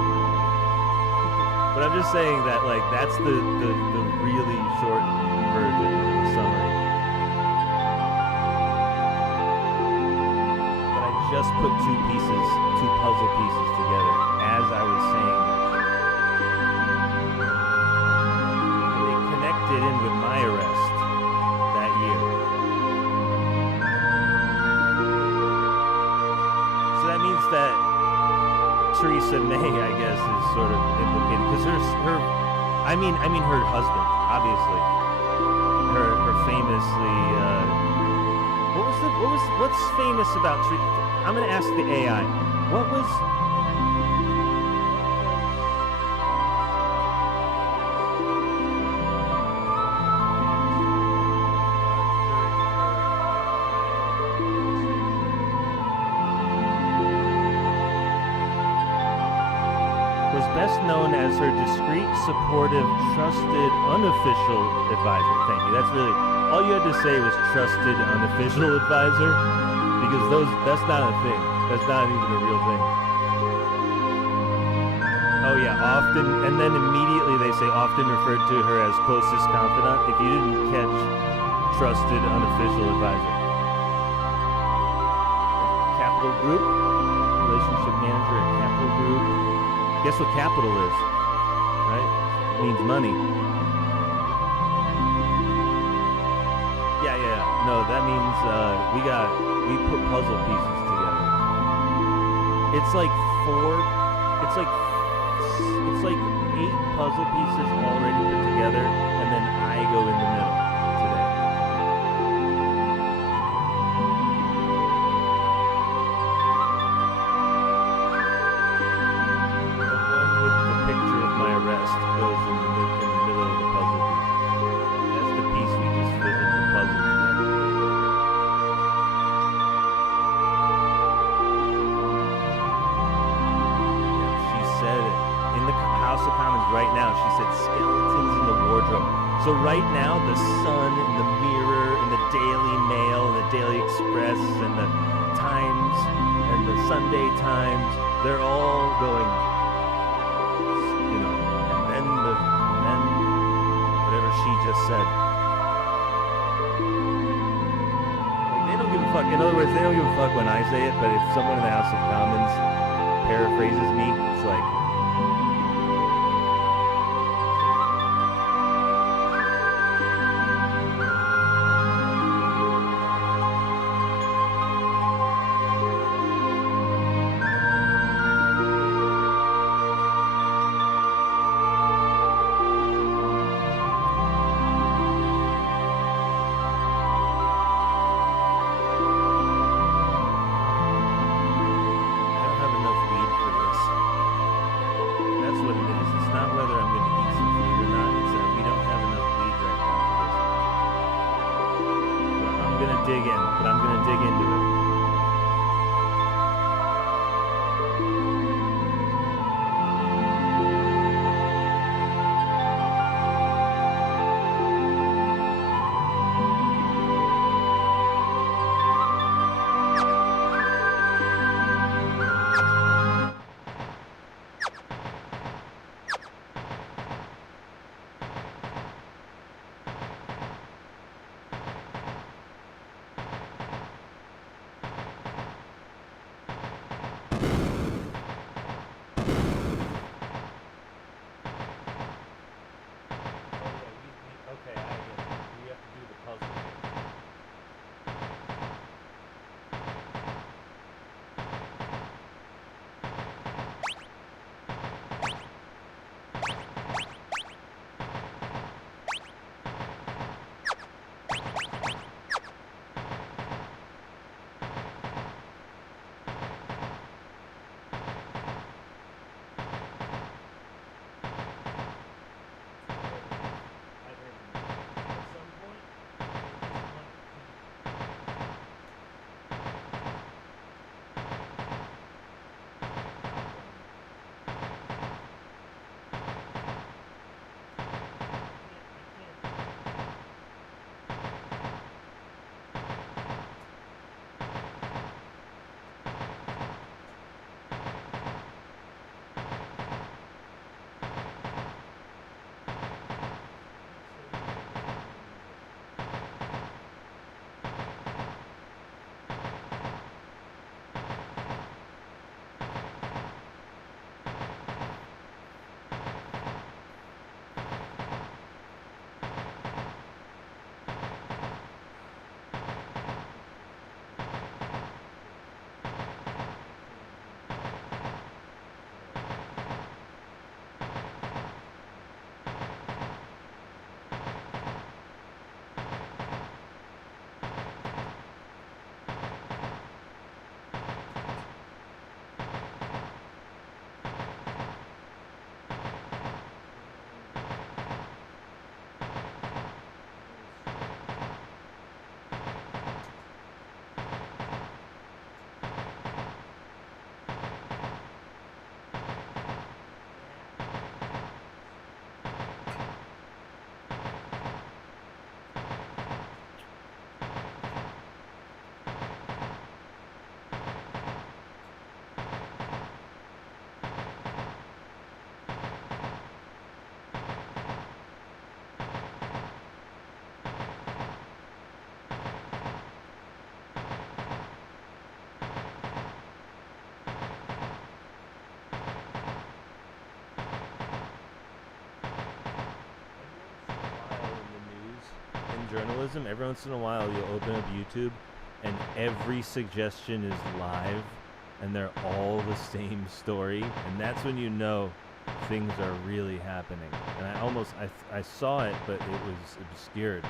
But I'm just saying that, like, that's the really short version of the summary. But I just put two puzzle pieces together as I was saying that. They connected in with my arrest that year. That means that Theresa May, I guess, is sort of implicated because her husband, obviously, her famously, what's famous about Theresa? I'm gonna ask the AI. What was? Best known as her discreet, supportive, trusted, unofficial advisor. Thank you. That's really all you had to say was trusted, unofficial advisor, because that's not a thing. That's not even a real thing. Oh yeah, often, and then immediately they say often referred to her as closest confidant. If you didn't catch trusted, unofficial advisor. Capital Group, relationship manager at Capital Group. Guess what capital is, right? It means money. Yeah. No, that means we put puzzle pieces together. It's like 8 puzzle pieces already put together, and then I go in the middle today. right now. She said skeletons in the wardrobe. So right now, the Sun and the Mirror and the Daily Mail and the Daily Express and the Times and the Sunday Times, they're all going, you know, and then whatever she just said. Like, they don't give a fuck. In other words, they don't give a fuck when I say it, but if someone in the House of Commons paraphrases me, it's like, journalism, every once in a while you'll open up YouTube and every suggestion is live and they're all the same story, and that's when you know things are really happening. And I saw it, but it was obscured.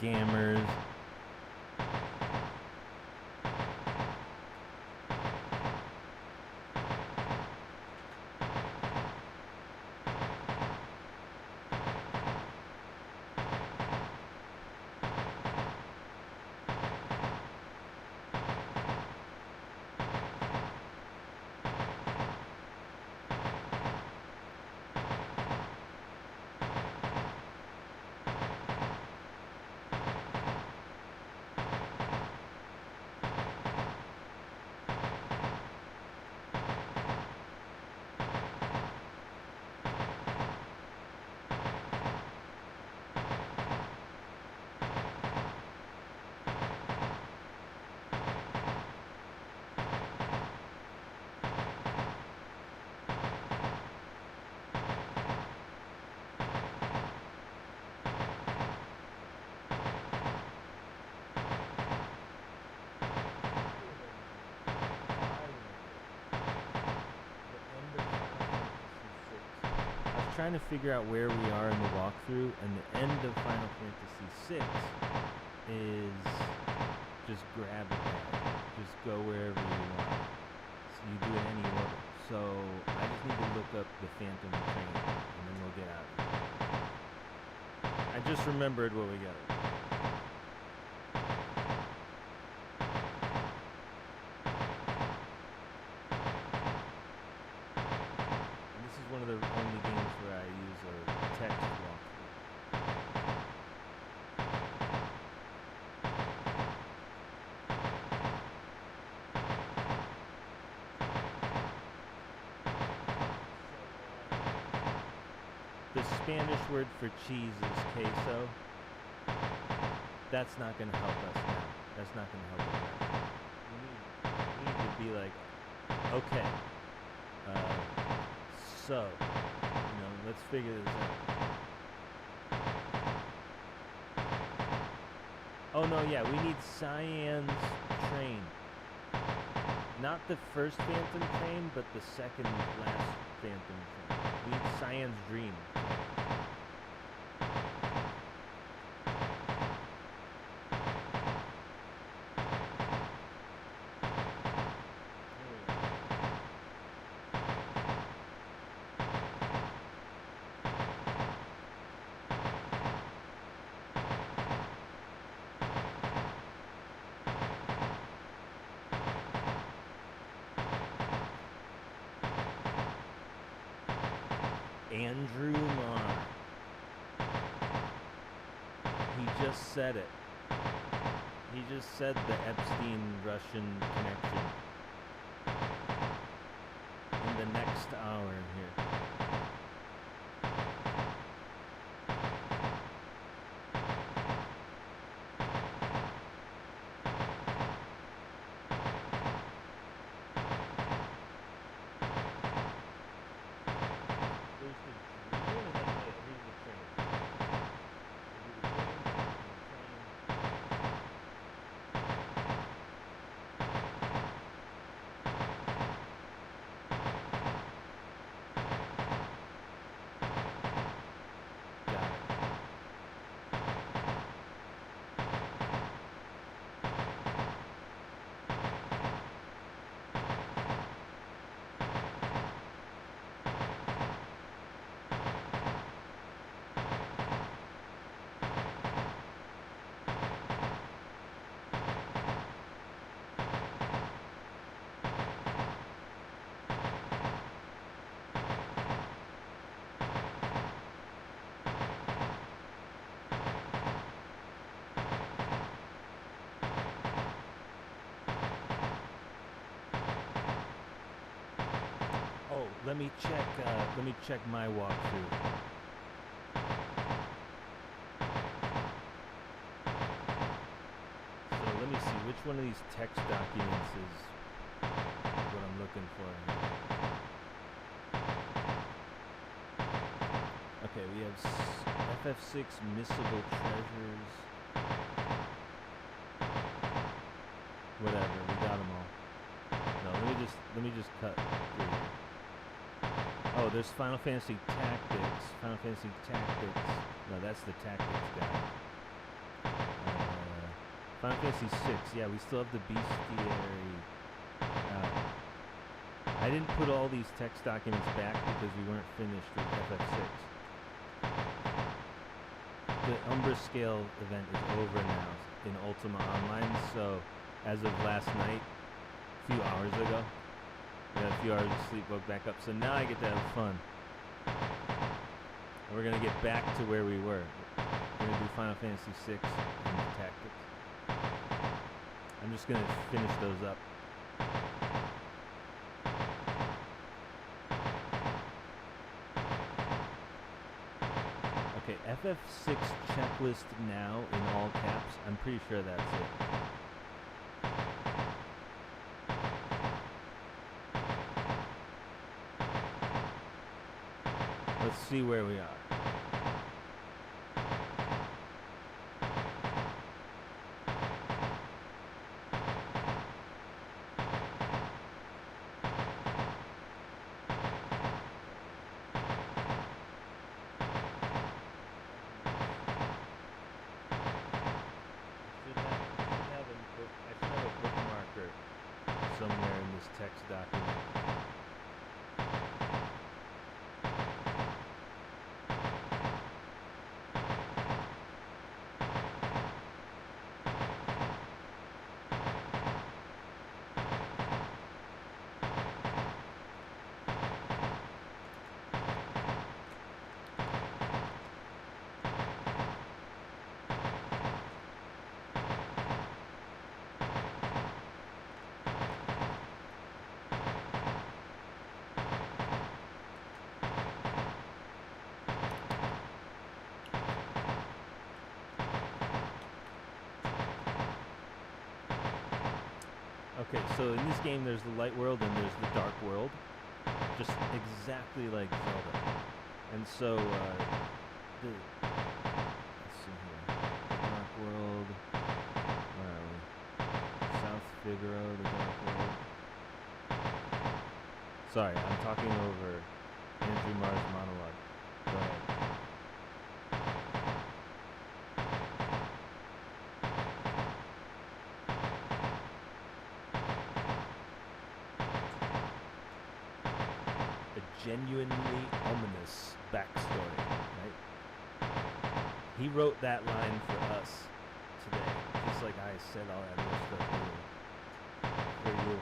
scammers. Trying to figure out where we are in the walkthrough, and the end of Final Fantasy VI is just grab a bag, just go wherever you want. So you do it any order. So I just need to look up the Phantom Train, and then we'll get out of here. I just remembered what we got. One of the only games where I use a text walkthrough. The Spanish word for cheese is queso. That's not going to help us now. That's not going to help us now. We need to be like, okay. So, let's figure this out. Oh no, yeah, we need Cyan's train. Not the first Phantom Train, but the second last Phantom Train. We need Cyan's Dream. Andrew Marr. He just said it. He just said the Epstein-Russian connection. In the next hour here. Let me check my walkthrough. So let me see which one of these text documents is what I'm looking for here. Okay, we have FF6 Missable Treasures. Whatever, we got them all. No, let me just cut through here. Oh, there's Final Fantasy Tactics. Final Fantasy Tactics. No, that's the Tactics guy. Final Fantasy VI. Yeah, we still have the bestiary. I didn't put all these text documents back because we weren't finished with FF6. The Umbra Scale event is over now in Ultima Online, so as of last night, a few hours ago, we had a few hours of sleep, woke back up, so now I get to have fun. And we're going to get back to where we were. We're going to do Final Fantasy VI and Tactics. I'm just going to finish those up. Okay, FF6 checklist now in all caps. I'm pretty sure that's it. Let's see where we are. Somewhere in this text document. Okay, so in this game there's the light world and there's the dark world, just exactly like Zelda. And so, let's see here, the dark world, where are we? South Figaro, the dark world. Sorry, I'm talking over Andrew Marr's monologue. Go ahead. Genuinely ominous backstory, right? He wrote that line for us today, just like I said all that other stuff for you.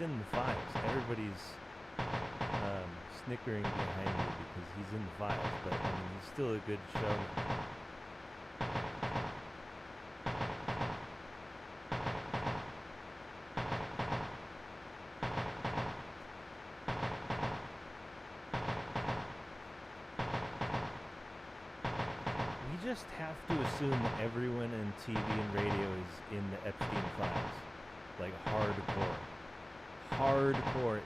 In the files. Everybody's snickering behind me because he's in the files, but I mean, he's still a good showman. We just have to assume that everyone in TV and radio is in the Epstein files, like hardcore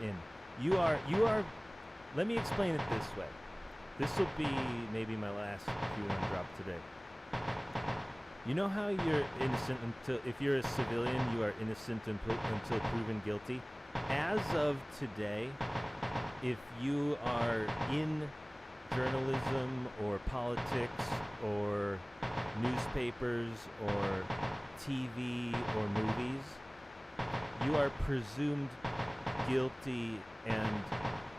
in. You are, let me explain it this way. This will be maybe my last QM drop today. You know how you're innocent until, if you're a civilian, you are innocent until proven guilty? As of today, if you are in journalism or politics or newspapers or TV or movies, you are presumed guilty and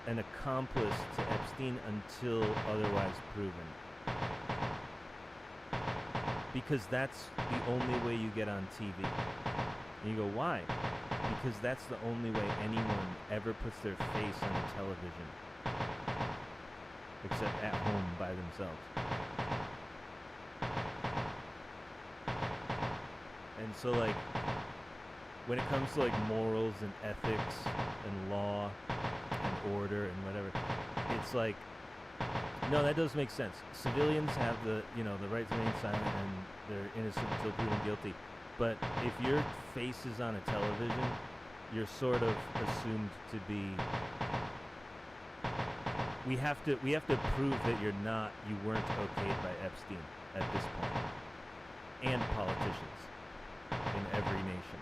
an accomplice to Epstein until otherwise proven. Because that's the only way you get on TV. And you go, why? Because that's the only way anyone ever puts their face on a television. Except at home by themselves. And so, like, when it comes to, like, morals and ethics and law and order and whatever, it's like, no, that does make sense. Civilians have the right to remain silent and they're innocent until proven guilty. But if your face is on a television, you're sort of assumed to be. We have to prove that you weren't okayed by Epstein. at this point, and politicians in every nation.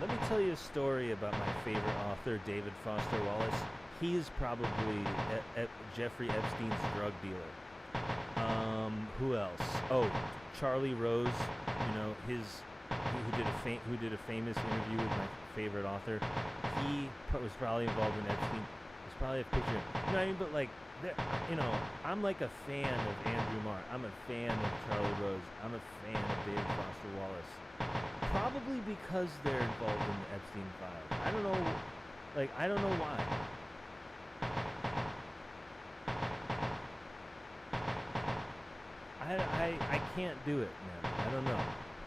Let me tell you a story about my favorite author, David Foster Wallace. He is probably Jeffrey Epstein's drug dealer. Who else? Oh, Charlie Rose. You know, who did a famous interview with my favorite author. He was probably involved in Epstein. There's probably a picture. You know what I mean? But like, you know, I'm like a fan of Andrew Marr. I'm a fan of Charlie Rose. I'm a fan of David Foster Wallace. Probably because they're involved in the Epstein files. I don't know, like, I don't know why. I can't do it, man. I don't know.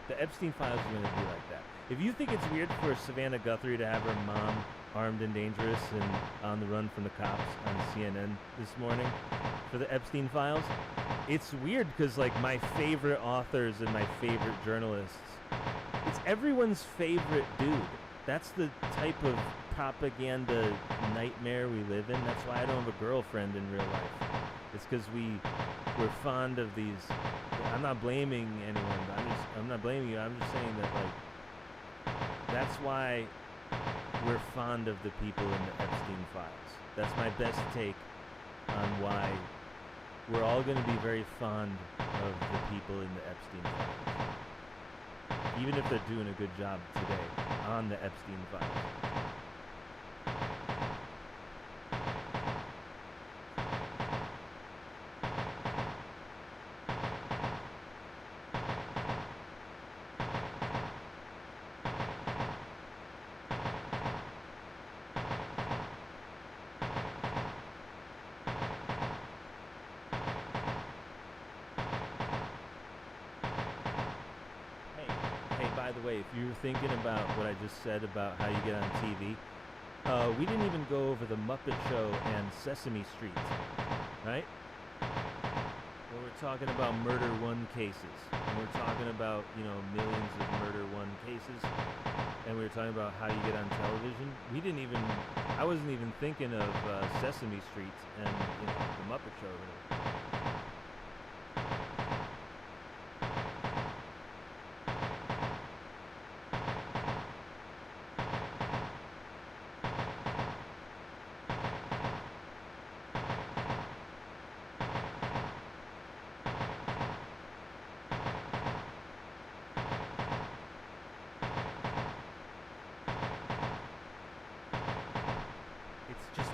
The Epstein files are going to be like that. If you think it's weird for Savannah Guthrie to have her mom armed and dangerous and on the run from the cops on CNN this morning for the Epstein files, it's weird because, like, my favorite authors and my favorite journalists, it's everyone's favorite dude. That's the type of propaganda nightmare we live in. That's why I don't have a girlfriend in real life. It's because we're fond of these. I'm not blaming anyone. I'm not blaming you. I'm just saying that, like, that's why we're fond of the people in the Epstein files. That's my best take on why we're all going to be very fond of the people in the Epstein files, even if they're doing a good job today on the Epstein files. By the way, if you were thinking about what I just said about how you get on TV, we didn't even go over the Muppet Show and Sesame Street, right? Well, we're talking about Murder One cases, and we're talking about, you know, millions of Murder One cases, and we were talking about how you get on television. I wasn't even thinking of Sesame Street and, you know, the Muppet Show or whatever.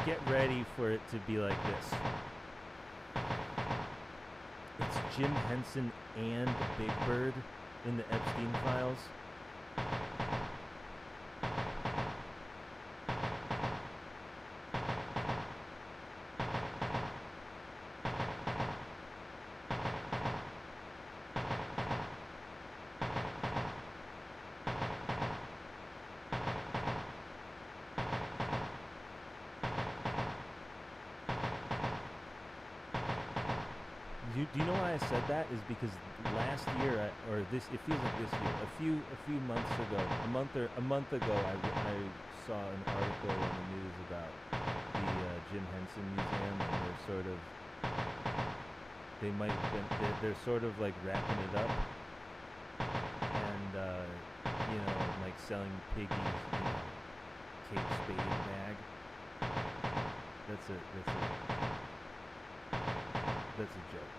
Get ready for it to be like this. It's Jim Henson and Big Bird in the Epstein files. Do you know why I said that? Is because last year, it feels like this year, a few months ago, a month ago, I saw an article in the news about the Jim Henson Museum, and they're sort of like wrapping it up, and you know, like selling Piggy's, you know, Kate Spade bag. That's a joke.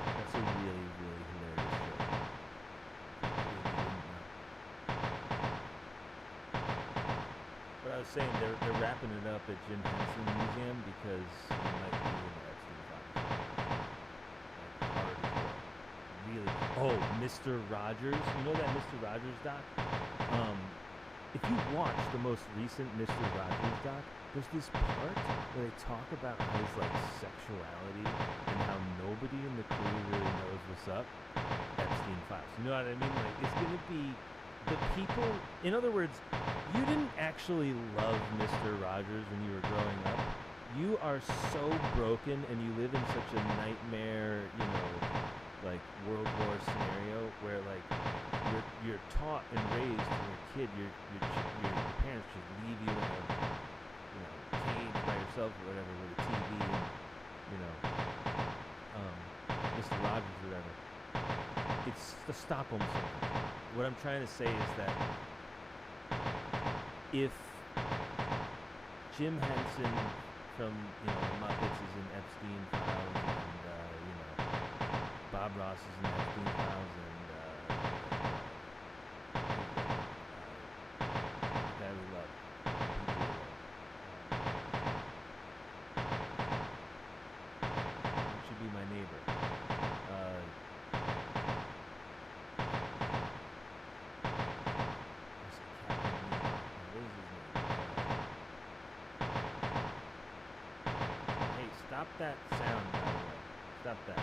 That's a really, really hilarious joke. But I was saying they're wrapping it up at Jim Henson Museum because he might be in the Epstein files. Like hardcore. Really. Oh, Mr. Rogers. You know that Mr. Rogers doc? If you watch the most recent Mr. Rogers doc, there's this part where they talk about his like sexuality and how nobody in the crew really knows what's up. Epstein files. You know what I mean? Like it's gonna be the people. In other words, you didn't actually love Mr. Rogers when you were growing up. You are so broken, and you live in such a nightmare, like World War scenario where like you're taught and raised when you're a kid. Your parents just leave you in a cage by yourself or whatever with a TV and Mr. Rogers or whatever. It's the Stockholm syndrome. What I'm trying to say is that if Jim Henson from the Muppets is in Epstein files and Bob Ross is in Epstein files and the guy we love, should be my neighbor. Stop that sound, by the way. Stop that.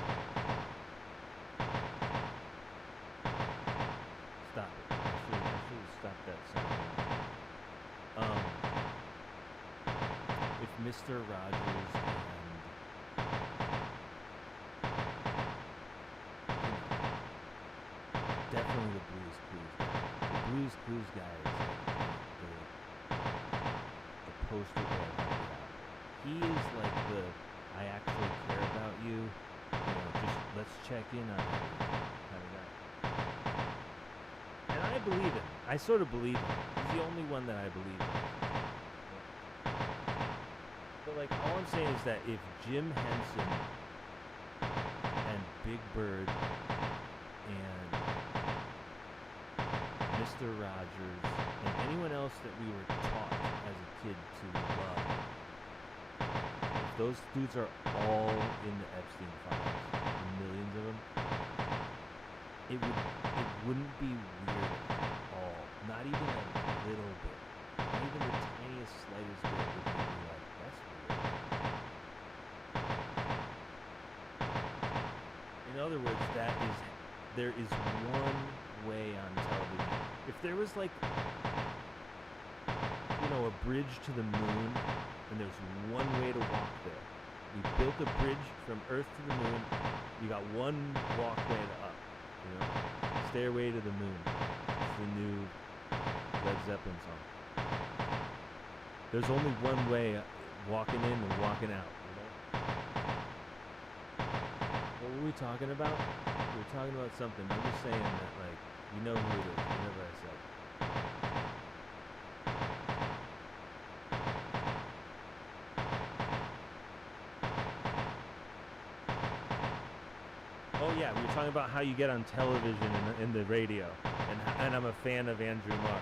Stop it. I should have stopped that sound. If Mr. Rogers and definitely the Blues Clues guy. The Blues Clues guy is like the poster boy. He is like the I actually care about you. Just let's check in on you kind of guy. And I believe him. I sort of believe him. He's the only one that I believe in. But like, all I'm saying is that if Jim Henson and Big Bird and Mr. Rogers and anyone else that we were taught as a kid to love, those dudes are all in the Epstein files, the millions of them, it wouldn't be weird at all. Not even a little bit. Not even the tiniest, slightest bit would be like, that's weird. In other words, there is one way on television. If there was like, a bridge to the moon, and there's one way to walk there. We built a bridge from Earth to the moon. You got one walkway to up. Stairway to the Moon. It's the new Led Zeppelin song. There's only one way, walking in and walking out. What were we talking about? We were talking about something. I'm just saying that, like, you know who it is. Whatever I said. Oh yeah, we were talking about how you get on television and in the radio, and I'm a fan of Andrew Marr.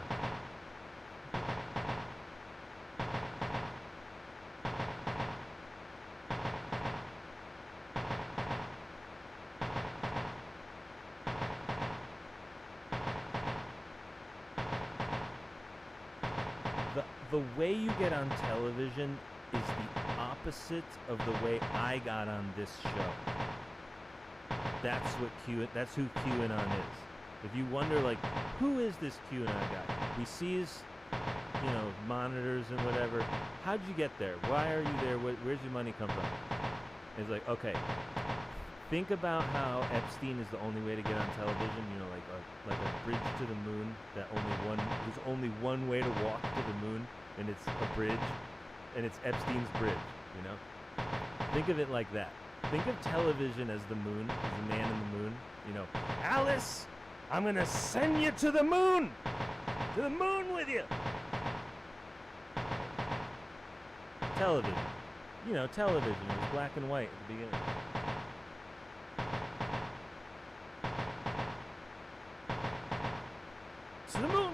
The way you get on television is the opposite of the way I got on this show. That's who QAnon is. If you wonder, like, who is this QAnon guy? He sees, monitors and whatever. How'd you get there? Why are you there? Where's your money come from? It's like, okay, think about how Epstein is the only way to get on television. Like a bridge to the moon. There's only one way to walk to the moon, and it's a bridge, and it's Epstein's bridge. Think of it like that. Think of television as the moon, as the man in the moon. Alice, I'm gonna send you to the moon with you. Television, television. It was black and white at the beginning. To the moon.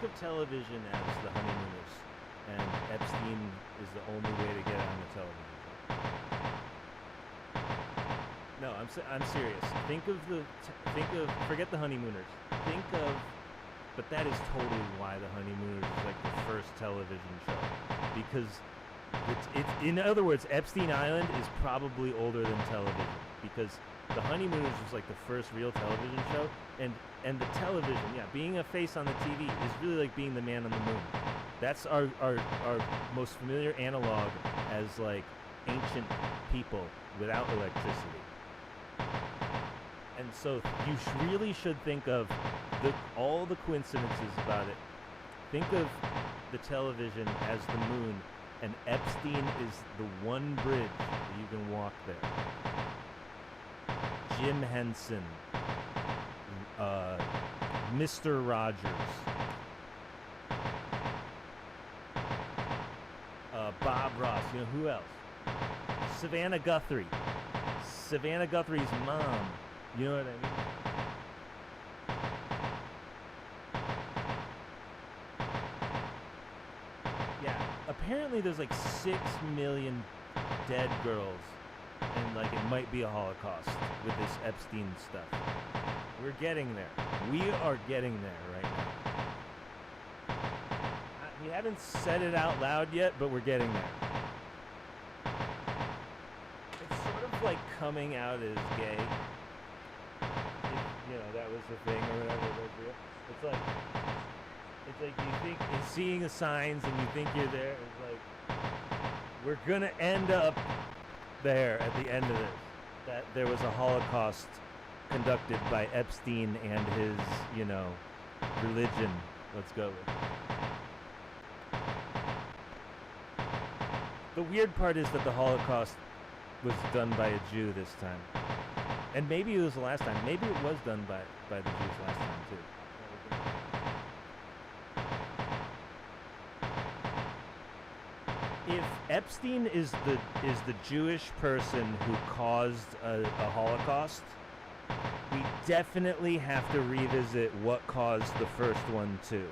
think of television as the honeymooners, and Epstein is the only way to get on the television show. No, I'm serious. Forget the honeymooners. But that is totally why the honeymooners is like the first television show, because it's in other words, Epstein Island is probably older than television, because the honeymooners was like the first real television show, and the television, yeah, being a face on the TV is really like being the man on the moon. That's our most familiar analog as like ancient people without electricity. And so you really should think of all the coincidences about it. Think of the television as the moon, and Epstein is the one bridge that you can walk there. Jim Henson, Mr. Rogers, Bob Ross, you know, who else? Savannah Guthrie. Savannah Guthrie's mom. You know what I mean? Yeah, apparently there's like 6 million dead girls, and like it might be a Holocaust with this Epstein stuff. We're getting there. We are getting there right now. We haven't said it out loud yet, but we're getting there. It's sort of like coming out as gay. You know, that was the thing or whatever. It's like you think, and seeing the signs and you think you're there. It's like, we're gonna end up there at the end of this. That there was a Holocaust conducted by Epstein and his, you know, religion. Let's go with it. The weird part is that the Holocaust was done by a Jew this time. And maybe it was the last time. Maybe it was done by the Jews last time too. If Epstein is the Jewish person who caused a Holocaust, we definitely have to revisit what caused the first one too,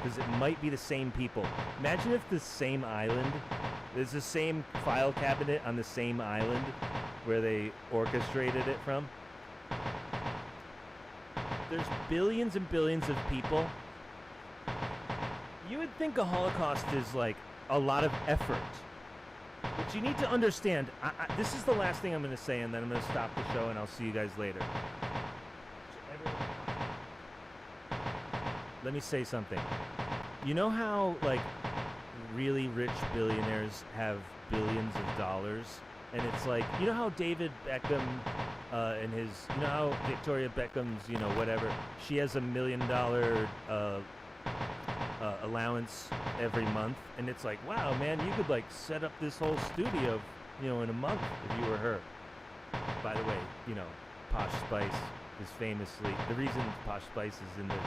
because it might be the same people. Imagine if the same island, there's the same file cabinet on the same island where they orchestrated it from. There's billions and billions of people. You would think a Holocaust is like a lot of effort. But you need to understand, this is the last thing I'm going to say, and then I'm going to stop the show and I'll see you guys later. Let me say something. You know how like really rich billionaires have billions of dollars? And it's like, you know how David Beckham and his, you know how Victoria Beckham's, you know, whatever, she has $1 million allowance every month, and it's like, wow, man, you could like set up this whole studio, you know, in a month if you were her. By the way, you know, Posh Spice is famously, the reason Posh Spice is in the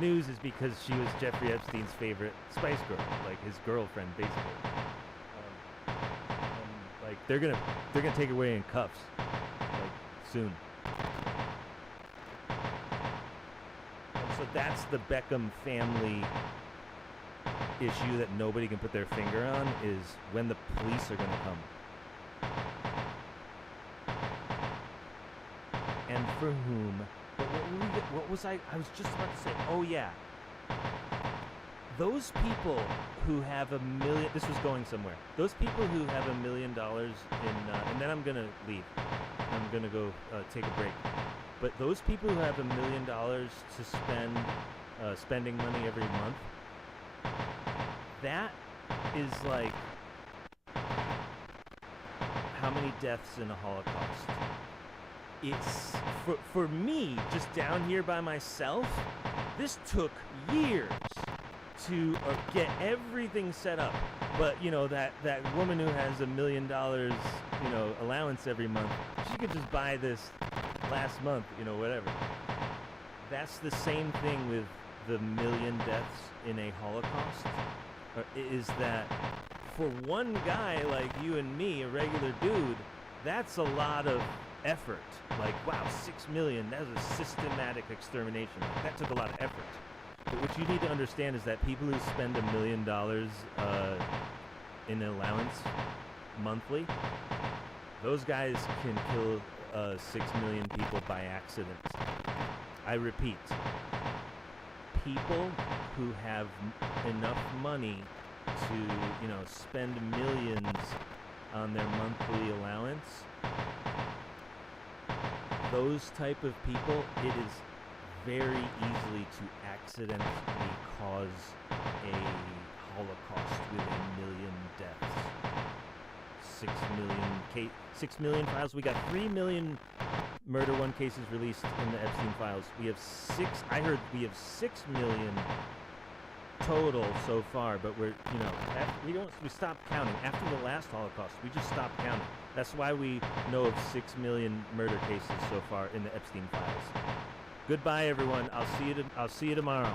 news is because she was Jeffrey Epstein's favorite Spice Girl, like his girlfriend, basically. Like they're gonna take her away in cuffs, like soon. And so that's the Beckham family issue that nobody can put their finger on, is when the police are gonna come. And for whom? But what was I was just about to say, oh yeah. Those people who have $1 million, this was going somewhere. Those people who have $1 million in, and then I'm gonna leave. I'm gonna go take a break. But those people who have $1 million to spend, spending money every month, that is like how many deaths in a Holocaust? It's for me, just down here by myself. This took years to get everything set up, but you know that woman who has $1 million, you know, allowance every month, she could just buy this last month, you know, whatever. That's the same thing with the 1 million deaths in a Holocaust. Is that for one guy like you and me, a regular dude, that's a lot of effort. Like, wow, 6 million, that was a systematic extermination. That took a lot of effort. what you need to understand is that people who spend $1 million in allowance monthly, those guys can kill 6 million people by accident. I repeat, people who have enough money to, spend millions on their monthly allowance, those type of people, it is very easily to accidentally cause a Holocaust with 1 million deaths. 6 million files. We got 3 million Murder One cases released in the Epstein files. We have 6 million total so far, but we stopped counting after the last Holocaust. We just stopped counting. That's why we know of 6 million murder cases so far in the Epstein files. Goodbye, everyone. I'll see you tomorrow.